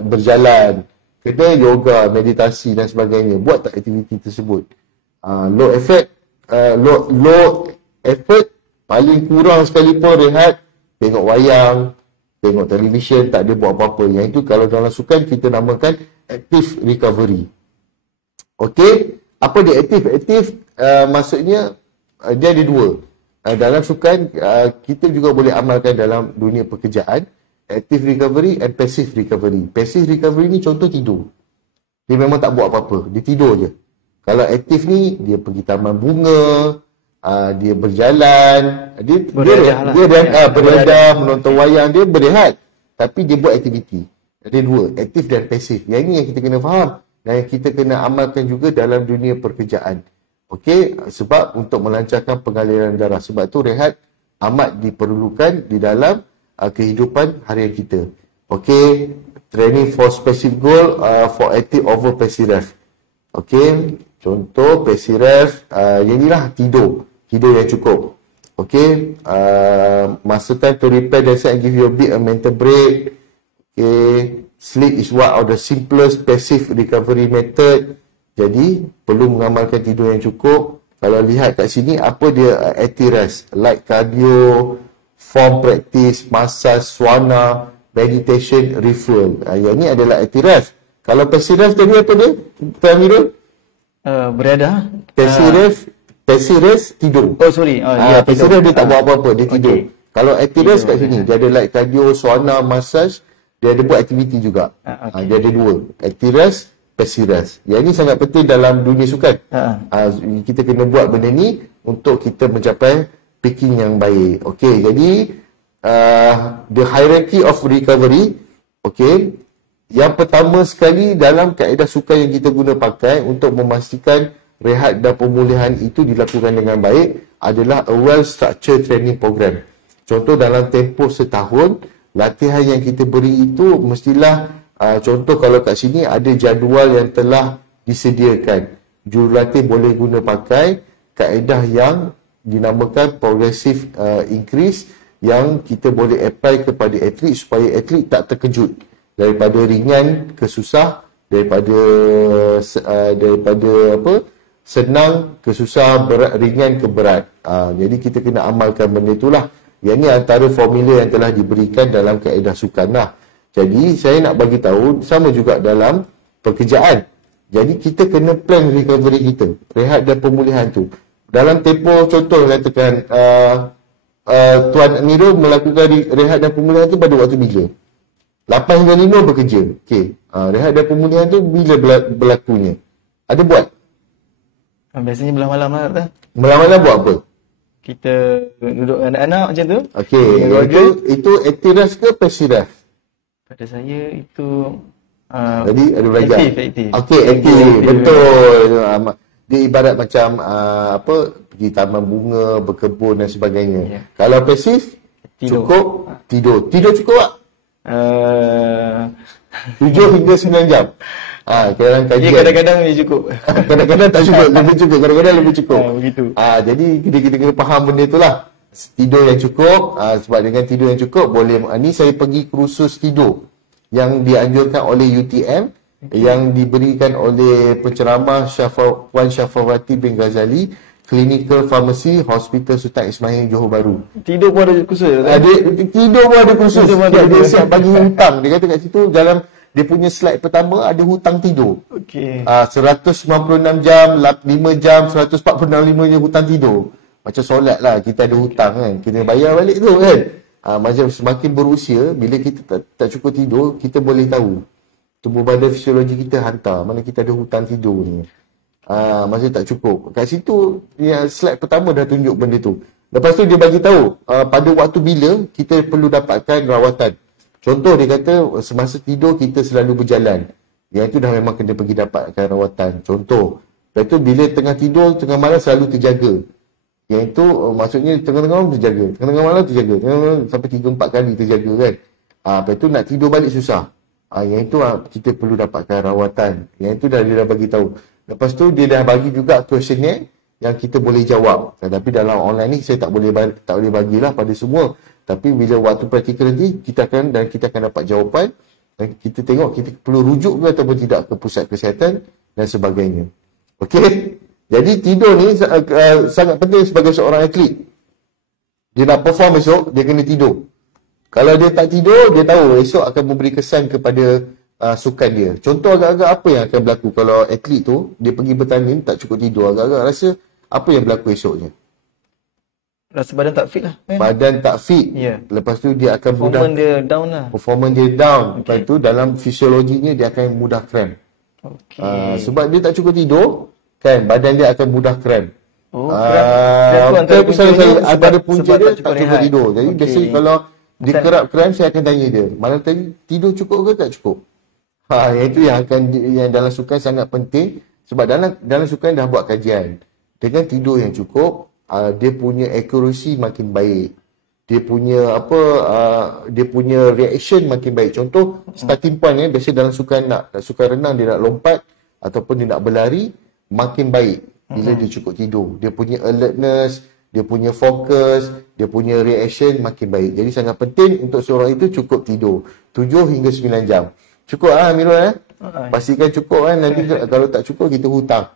berjalan, kena yoga, meditasi dan sebagainya. Buat tak aktiviti tersebut? Low effort, paling kurang sekalipun rehat, tengok wayang, tengok televisyen, tak ada buat apa-apa. Yang itu kalau dalam sukan kita namakan active recovery. Okey, apa dia aktif? Aktif maksudnya dia ada dua. Dalam sukan kita juga boleh amalkan dalam dunia pekerjaan, active recovery and passive recovery. Passive recovery ni contoh tidur. Dia memang tak buat apa-apa, dia tidur je. Kalau aktif ni dia pergi taman bunga, dia berjalan, dia beredar, menonton wayang, dia berehat. Tapi dia buat aktiviti. Ada dua, aktif dan pasif. Yang ini yang kita kena faham dan kita kena amalkan juga dalam dunia pekerjaan. Okey, sebab untuk melancarkan pengaliran darah. Sebab tu rehat amat diperlukan di dalam kehidupan harian kita. Okey, training for specific goal for active over passive rest. Okey, contoh passive rest, yang inilah tidur yang cukup. Okey, masa time to repair themselves and give you a bit a mental break. Okey, sleep is one of the simplest passive recovery method. Jadi perlu mengamalkan tidur yang cukup. Kalau lihat kat sini apa dia active rest, like cardio, form practice, massage, sauna, meditation, refuel. Yang ni adalah active rest. Kalau passive rest tadi apa dia? Tuan Mirul? Berada. Passive rest tidur. Oh sorry. Passive rest dia tak buat apa-apa, dia tidur. Okay. Kalau active rest kat sini dia ada like cardio, sauna, massage, dia ada buat aktiviti juga. Dia ada dua, active rest, passive rest. Yang ini sangat penting dalam dunia sukan. Kita kena buat benda ni untuk kita mencapai peaking yang baik. Okey, jadi the hierarchy of recovery. Okey, yang pertama sekali dalam kaedah sukan yang kita guna pakai untuk memastikan rehat dan pemulihan itu dilakukan dengan baik adalah a well-structured training program. Contoh dalam tempoh setahun, latihan yang kita beri itu mestilah contoh kalau kat sini ada jadual yang telah disediakan. Jurulatih boleh guna pakai kaedah yang dinamakan progressive increase yang kita boleh apply kepada atlet supaya atlet tak terkejut daripada ringan ke susah, daripada senang ke susah, ringan ke berat. Jadi kita kena amalkan benda itulah. Yang ni antara formula yang telah diberikan dalam kaedah sukan lah. Jadi saya nak bagi tahu sama juga dalam pekerjaan. Jadi kita kena plan recovery kita, rehat dan pemulihan tu. Dalam tempoh contoh katakan Tuan Niro melakukan rehat dan pemulihan tu pada waktu bila? 8 hingga 5 bekerja. Okey. Rehat dan pemulihan tu bila berlakunya? Ada buat? Biasanya belah malam lah. Belah malam buat apa? Kita duduk anak-anak macam tu. Okey. Itu active rest ke passive rest? Pada saya itu jadi ada belajar. Aktif. Okey, aktif. Betul. Dia ibarat macam pergi taman bunga, berkebun dan sebagainya. Yeah. Kalau pasif cukup tidur. Tidur cukup tak? 7 hingga 9 jam. Kadang-kadang lebih cukup. Kadang-kadang tak cukup, lebih cukup. Kadang-kadang lebih cukup. Begitu. Jadi kita kena faham benda itulah. Tidur yang cukup, sebab dengan tidur yang cukup boleh. Ni saya pergi kursus tidur yang dianjurkan oleh UTM yang diberikan oleh penceramah Puan Syafawati bin Ghazali, Clinical Pharmacy, Hospital Sultan Ismail, Johor Bahru. Tidur pun ada kursus. Tidur pun ada kursus. Dia siap bagi hutang. Dia kata kat situ dalam dia punya slide pertama ada hutang tidur. Okey. 196 jam, 5 jam, 145 je hutang tidur. Macam solat lah, kita ada hutang kan. Kita bayar balik tu kan. Macam semakin berusia, bila kita tak cukup tidur, kita boleh tahu tubuh badan fisiologi kita hantar mana kita ada hutang tidur ni. Masa tak cukup. Kat situ yang slide pertama dah tunjuk benda tu. Lepas tu dia bagi tahu pada waktu bila kita perlu dapatkan rawatan. Contoh dia kata semasa tidur kita selalu berjalan. Yang itu dah memang kena pergi dapatkan rawatan. Contoh. Lepas tu bila tengah tidur, tengah malam selalu terjaga. Yang itu maksudnya tengah-tengah malam terjaga. Tengah-tengah malam terjaga. Tengah-tengah malam sampai 3-4 kali terjaga kan. Lepas tu nak tidur balik susah. Yang itu kita perlu dapatkan rawatan. Yang itu dia dah bagi tahu. Lepas tu dia dah bagi juga questionnaire yang kita boleh jawab. Tapi dalam online ni saya tak boleh bagilah pada semua. Tapi bila waktu praktikal nanti kita akan dapat jawapan dan kita tengok kita perlu rujuk ke ataupun tidak ke pusat kesihatan dan sebagainya. Okey. Jadi tidur ni sangat penting sebagai seorang atlet. Dia nak perform esok, dia kena tidur. Kalau dia tak tidur, dia tahu esok akan memberi kesan kepada sukan dia. Contoh agak-agak apa yang akan berlaku kalau atlet tu, dia pergi bertanding tak cukup tidur, agak-agak rasa apa yang berlaku esoknya? Rasa badan tak fit lah. Badan tak fit. Yeah. Lepas tu dia akan Performance dia down lah. Performance dia down. Okay. Lepas tu dalam fisiologinya dia akan mudah cramp. Okay. Sebab dia tak cukup tidur, kan badan dia akan mudah cramp. Antara punca dia tak cukup tidur. Jadi biasanya kalau dia kerap cramp, saya akan tanya dia, malam tadi tidur cukup ke tak cukup? Yang itu yang dalam sukan sangat penting. Sebab dalam sukan dah buat kajian. Dengan tidur yang cukup, dia punya accuracy makin baik. Dia punya reaction makin baik. Contoh starting point biasa dalam sukan renang dia nak lompat ataupun dia nak berlari makin baik bila dia cukup tidur. Dia punya alertness, dia punya fokus, dia punya reaction makin baik. Jadi sangat penting untuk seorang itu cukup tidur 7 hingga 9 jam. Cukup Amirul pastikan cukup kan. Nanti kalau tak cukup kita hutang.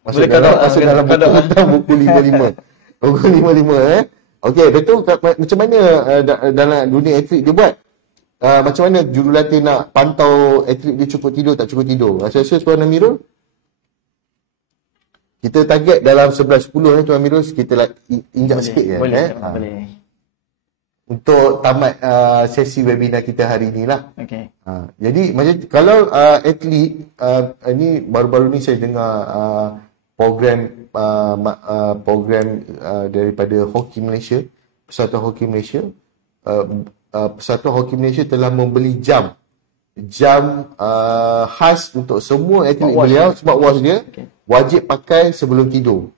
Masuk dalam buku 55. Buku 55 Okey, betul. Macam mana dalam dunia atlet dia buat? Macam mana jurulatih nak pantau atlet dia cukup tidur tak cukup tidur? Rasa-rasa Tuan Amirul? Kita target dalam 11.10 Tuan Amirul, kita injak sikit je. Boleh. Untuk tamat sesi webinar kita hari ni lah. Okay. Jadi macam kalau atlet ni baru-baru ni saya dengar program daripada Hoki Malaysia, Persatuan Hoki Malaysia. Persatuan Hoki Malaysia telah membeli jam khas untuk semua atlet beliau, smartwatch dia. Wajib pakai sebelum tidur.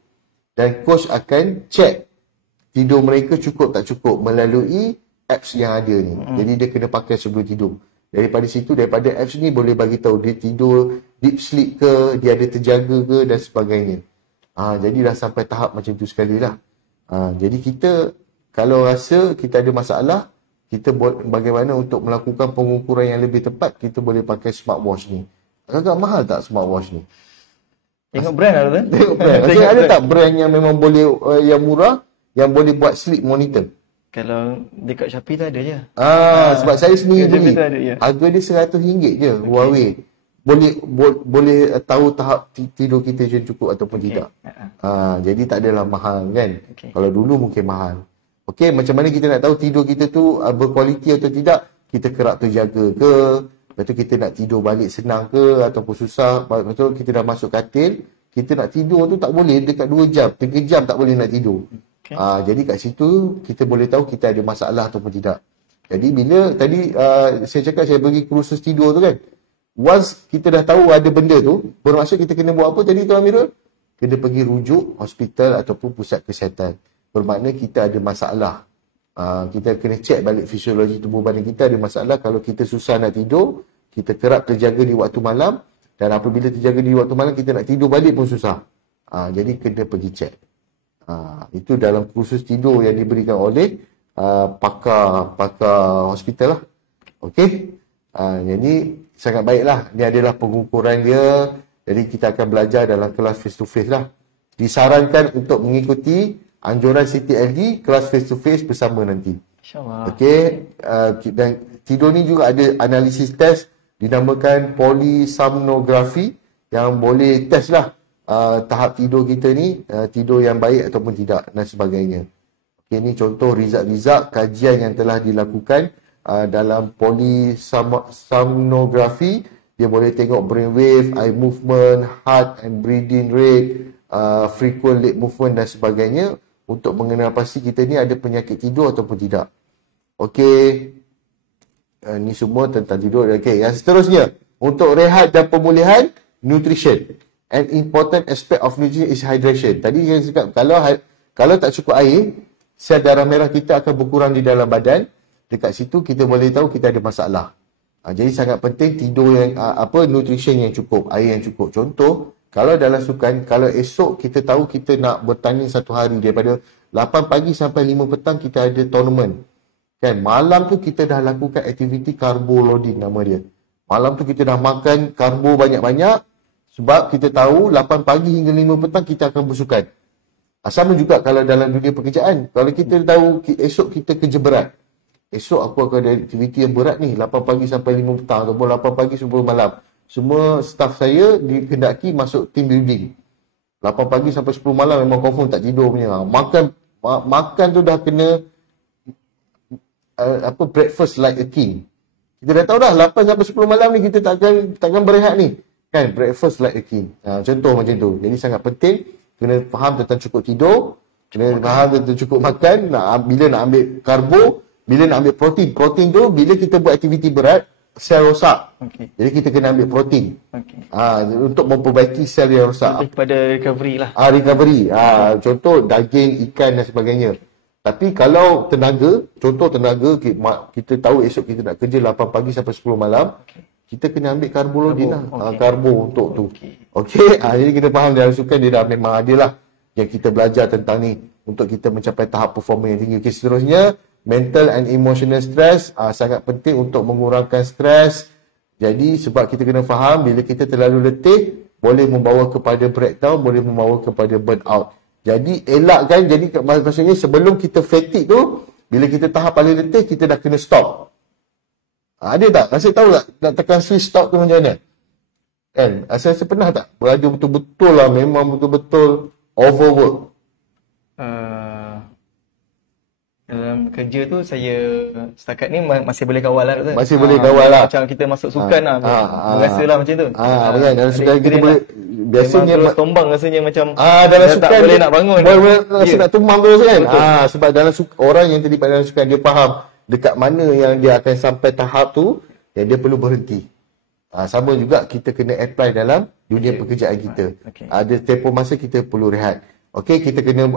Dan coach akan check tidur mereka cukup tak cukup melalui apps yang ada ni. Jadi dia kena pakai sebelum tidur. Daripada apps ni boleh bagi tahu dia tidur deep sleep ke, dia ada terjaga ke dan sebagainya. Jadi dah sampai tahap macam tu sekali lah. Jadi kita kalau rasa kita ada masalah, kita bagaimana untuk melakukan pengukuran yang lebih tepat, kita boleh pakai smartwatch ni. Agak mahal tak smartwatch ni? Tengok brand lah kan? Tengok brand. Maksudnya ada tak brand yang memang boleh yang murah yang boleh buat sleep monitor? Kalau dekat Shopee tu ada je. Sebab saya sendiri beli. Ya. Harga dia RM100 je, Huawei. Boleh tahu tahap tidur kita je cukup ataupun tidak. Jadi tak adalah mahal kan. Kalau dulu mungkin mahal. Okey, macam mana kita nak tahu tidur kita tu berkualiti atau tidak? Kita kerap terjaga ke? Lepas tu kita nak tidur balik senang ke ataupun susah? Lepas tu kita dah masuk katil, kita nak tidur tu tak boleh dekat 2 jam, 3 jam tak boleh nak tidur. Jadi kat situ kita boleh tahu kita ada masalah ataupun tidak. Jadi bila tadi saya cakap saya pergi kursus tidur tu kan. Once kita dah tahu ada benda tu, bermaksud kita kena buat apa tadi Tuan Amirul? Kena pergi rujuk hospital ataupun pusat kesihatan. Bermakna kita ada masalah. Kita kena cek balik fisiologi tubuh badan kita ada masalah. Kalau kita susah nak tidur, kita kerap terjaga di waktu malam, dan apabila terjaga di waktu malam kita nak tidur balik pun susah. Jadi kena pergi cek. Itu dalam kursus tidur yang diberikan oleh pakar hospital lah. Okey. Jadi sangat baiklah. Ini adalah pengukuran dia. Jadi kita akan belajar dalam kelas face to face lah. Disarankan untuk mengikuti anjuran CTLD kelas face to face bersama nanti. InsyaAllah. Okey, dan tidur ni juga ada analisis test dinamakan polysomnography yang boleh test lah tahap tidur kita ni, tidur yang baik ataupun tidak dan sebagainya. Okey, ni contoh result-result kajian yang telah dilakukan dalam polysomnography. Dia boleh tengok brainwave, eye movement, heart and breathing rate, frequent leg movement dan sebagainya untuk mengenal pasti kita ni ada penyakit tidur ataupun tidak. Okey. Ni semua tentang tidur. Okey, yang seterusnya untuk rehat dan pemulihan, nutrition. An important aspect of nutrition is hydration. Tadi saya cakap kalau tak cukup air, sel darah merah kita akan berkurang di dalam badan. Dekat situ kita boleh tahu kita ada masalah. Jadi sangat penting tidur yang nutrition yang cukup, air yang cukup. Contoh, kalau dalam sukan, kalau esok kita tahu kita nak bertanding satu hari daripada 8 pagi sampai 5 petang kita ada tournament. Kan, malam tu kita dah lakukan aktiviti carbo loading nama dia. Malam tu kita dah makan karbo banyak-banyak sebab kita tahu 8 pagi hingga 5 petang kita akan bersukan. Sama juga kalau dalam dunia pekerjaan. Kalau kita tahu esok kita kerja berat. Esok aku akan ada aktiviti yang berat ni 8 pagi sampai 5 petang ataupun 8 pagi sampai malam. Semua staff saya dikehendaki masuk team building. 8 pagi sampai 10 malam memang confirm tak tidur punya. Makan tu dah kena breakfast like a king. Kita dah tahu dah 8 sampai 10 malam ni kita takkan berehat ni. Kan, breakfast like a king. Contoh macam tu. Jadi sangat penting kena faham tentang cukup tidur, kena faham tentang cukup makan, bila nak ambil karbo, bila nak ambil protein. Protein tu bila kita buat aktiviti berat, sel rosak. Okay. Jadi kita kena ambil protein. Okay. Untuk memperbaiki sel yang rosak. Lebih kepada recovery lah. Recovery. Contoh daging, ikan dan sebagainya. Tapi kalau tenaga, contoh tenaga, kita tahu esok kita nak kerja 8 pagi sampai 10 malam, kita kena ambil karbo loading lah. Karbo untuk tu. Okey. Jadi kita faham dalam sukan dia dah memang ada lah yang kita belajar tentang ni untuk kita mencapai tahap performa yang tinggi. Okey, seterusnya mental and emotional stress sangat penting untuk mengurangkan stres. Jadi sebab kita kena faham bila kita terlalu letih boleh membawa kepada breakdown, boleh membawa kepada burnout. Jadi elakkan, jadi maksudnya sebelum kita fatigue tu, bila kita tahap paling letih kita dah kena stop. Ada tak? Rasa tahu tak nak tekan switch stop tu macam mana? Kan? Rasa pernah tak berada betul-betul lah, memang betul-betul overwork? Dalam kerja tu saya setakat ni masih boleh kawal lah. Masih boleh kawal lah. Macam kita masuk sukan lah. Rasa lah macam tu. Betul. Dalam sukan kita boleh biasanya terus tombang rasanya macam dalam sukan tak boleh nak bangun. Rasa nak tumbang terus kan. Sebab dalam orang yang terlibat dalam sukan dia faham dekat mana yang dia akan sampai tahap tu yang dia perlu berhenti. Sama juga kita kena apply dalam dunia pekerjaan kita. Ada tempoh masa kita perlu rehat. Okey, kita kena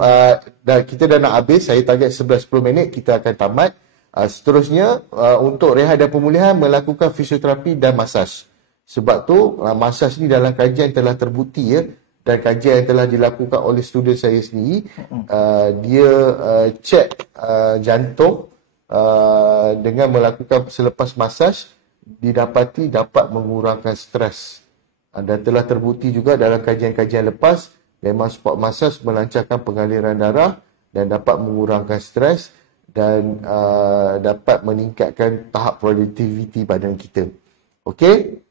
kita dah nak habis. Saya target 11-10 minit kita akan tamat. Seterusnya untuk rehat dan pemulihan melakukan fisioterapi dan masaj. Sebab tu masaj ni dalam kajian telah terbukti ya, dan kajian yang telah dilakukan oleh student saya sendiri, dia cek jantung dengan melakukan selepas masaj didapati dapat mengurangkan stres. Dan telah terbukti juga dalam kajian-kajian lepas memang sport massage melancarkan pengaliran darah dan dapat mengurangkan stres dan dapat meningkatkan tahap produktiviti badan kita. Okey,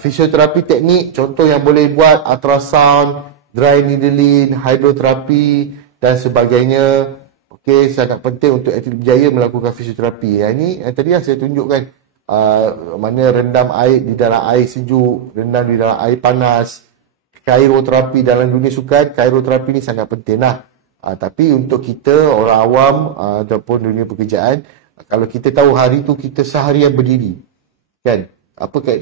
fisioterapi teknik contoh yang boleh buat ultrasound, dry needling, hydroterapi dan sebagainya. Okey, sangat penting untuk atlet berjaya melakukan fisioterapi. Yang ni yang tadi saya tunjukkan mana rendam air di dalam air sejuk, rendam di dalam air panas. Kairoterapi dalam dunia sukan, kairoterapi ni sangat penting lah. Tapi untuk kita, orang awam ataupun dunia pekerjaan, kalau kita tahu hari tu kita seharian berdiri. Kan?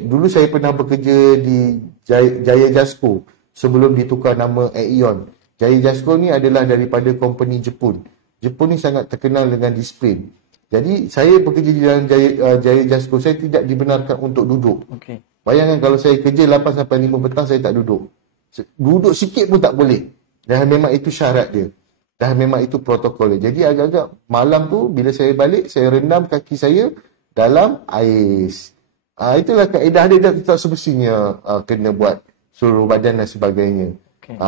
Dulu saya pernah bekerja di Jaya Jasco sebelum ditukar nama Aeon. Jaya Jasco ni adalah daripada company Jepun. Jepun ni sangat terkenal dengan disiplin. Jadi saya bekerja di dalam Jaya Jasco, saya tidak dibenarkan untuk duduk. Okay. Bayangkan kalau saya kerja 8 sampai 5 petang saya tak duduk. Duduk sikit pun tak boleh. Dan memang itu syarat dia. Dan memang itu protokol dia. Jadi agak-agak malam tu bila saya balik, saya rendam kaki saya dalam ais. Itulah kaedah dia, tak semestinya kena buat seluruh badan dan sebagainya. Okay.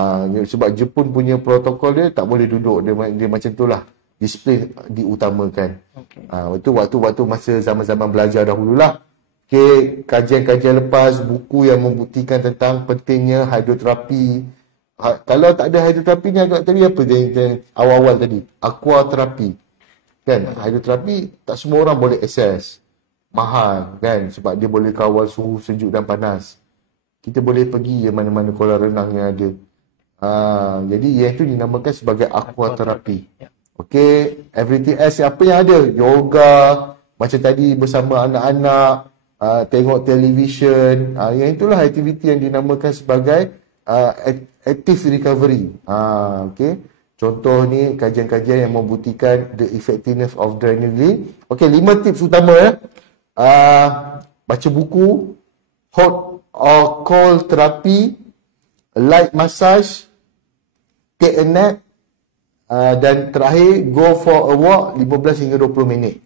Sebab Jepun punya protokol dia tak boleh duduk, dia macam tu lah, disiplin diutamakan. Okay. Itu waktu masa zaman-zaman belajar dahululah. Okay, kajian-kajian lepas, buku yang membuktikan tentang pentingnya hidroterapi. Kalau tak ada hidroterapi ni, agak tadi apa yang awal-awal tadi, aquaterapi kan. Hidroterapi tak semua orang boleh akses, mahal kan, sebab dia boleh kawal suhu sejuk dan panas. Kita boleh pergi ke mana-mana kolam renang yang ada. Jadi yang itu dinamakan sebagai aquaterapi. Okey, everything else apa yang ada, yoga macam tadi bersama anak-anak, tengok television, yang itulah aktiviti yang dinamakan sebagai active recovery. Okey, contoh ni kajian-kajian yang membuktikan the effectiveness of adrenaline. Okey, 5 tips utama baca buku, hot or cold therapy, light massage, take a nap, dan terakhir go for a walk 15 hingga 20 minit.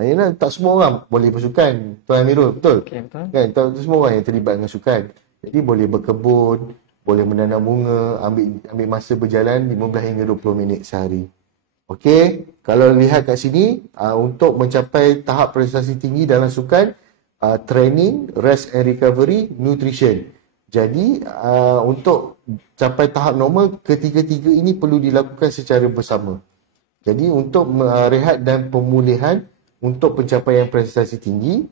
Ini tak semua orang boleh bersukan, Tuan Amirul, betul? Okay, betul. Kan, tak semua orang yang terlibat dengan sukan. Jadi boleh berkebun, boleh menanam bunga, ambil masa berjalan 15 hingga 20 minit sehari. Okey, kalau lihat kat sini, untuk mencapai tahap prestasi tinggi dalam sukan, training, rest and recovery, nutrition. Jadi untuk capai tahap normal, ketiga-tiga ini perlu dilakukan secara bersama. Jadi untuk rehat dan pemulihan, untuk pencapaian prestasi tinggi,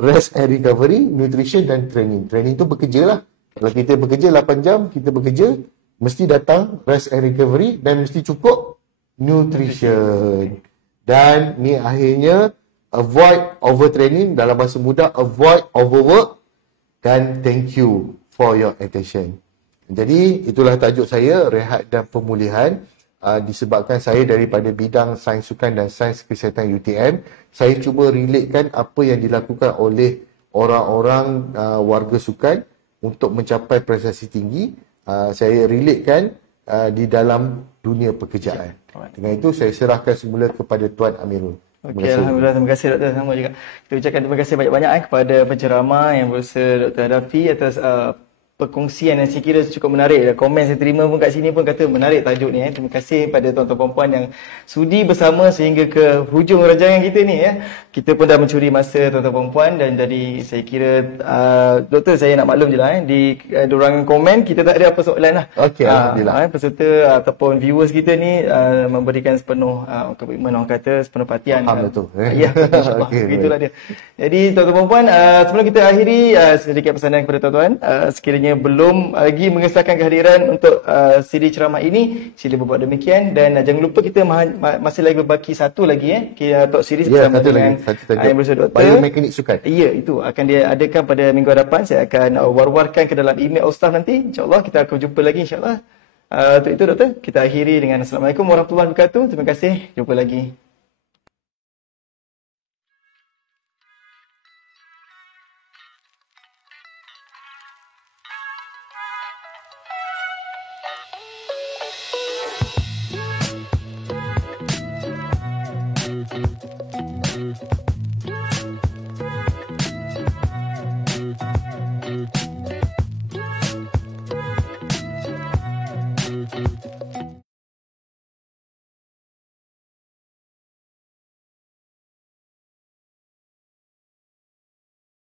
rest and recovery, nutrition dan training. Training tu bekerja lah. Kalau kita bekerja 8 jam, kita bekerja, mesti datang rest and recovery dan mesti cukup nutrition. Dan ni akhirnya, avoid overtraining, dalam bahasa mudah, avoid overwork, dan thank you for your attention. Jadi itulah tajuk saya, rehat dan pemulihan. Disebabkan saya daripada bidang sains sukan dan sains kesihatan UTM, saya cuba relatekan apa yang dilakukan oleh orang-orang warga sukan untuk mencapai prestasi tinggi. Saya relatekan di dalam dunia pekerjaan. Dengan itu saya serahkan semula kepada Tuan Amirul. Okey, alhamdulillah, terima kasih Dr. Sama juga. Kita ucapkan terima kasih banyak-banyak kepada penceramah yang berusaha Dr. Hadafi atas perkongsian yang saya kira cukup menarik. Komen saya terima pun kat sini pun kata menarik tajuk ni. Terima kasih pada tuan-tuan perempuan yang sudi bersama sehingga ke hujung rancangan kita ni. Kita pun dah mencuri masa tuan-tuan perempuan, dan jadi saya kira doktor, saya nak maklum je lah di ruangan komen kita tak ada apa soalan lah. Okey, alhamdulillah. Peserta ataupun viewers kita ni memberikan sepenuh komitmen, orang kata sepenuh perhatian. Faham betul. Ya, insyaAllah. Okay, itulah dia. Jadi tuan-tuan perempuan, sebelum kita akhiri, sedikit pesanan kepada tuan-tuan. Sekiranya belum lagi mengesahkan kehadiran untuk siri ceramah ini, sila berbuat demikian, dan jangan lupa kita masih lagi berbaki satu lagi talk series bersama dengan yang bersama doktor. Biomekanik sukan. Ya, itu akan dia adakan pada minggu hadapan. Saya akan war-warkan ke dalam email Ustaz nanti. InsyaAllah kita akan jumpa lagi, insyaAllah. Untuk itu doktor, kita akhiri dengan Assalamualaikum warahmatullahi wabarakatuh. Terima kasih, jumpa lagi.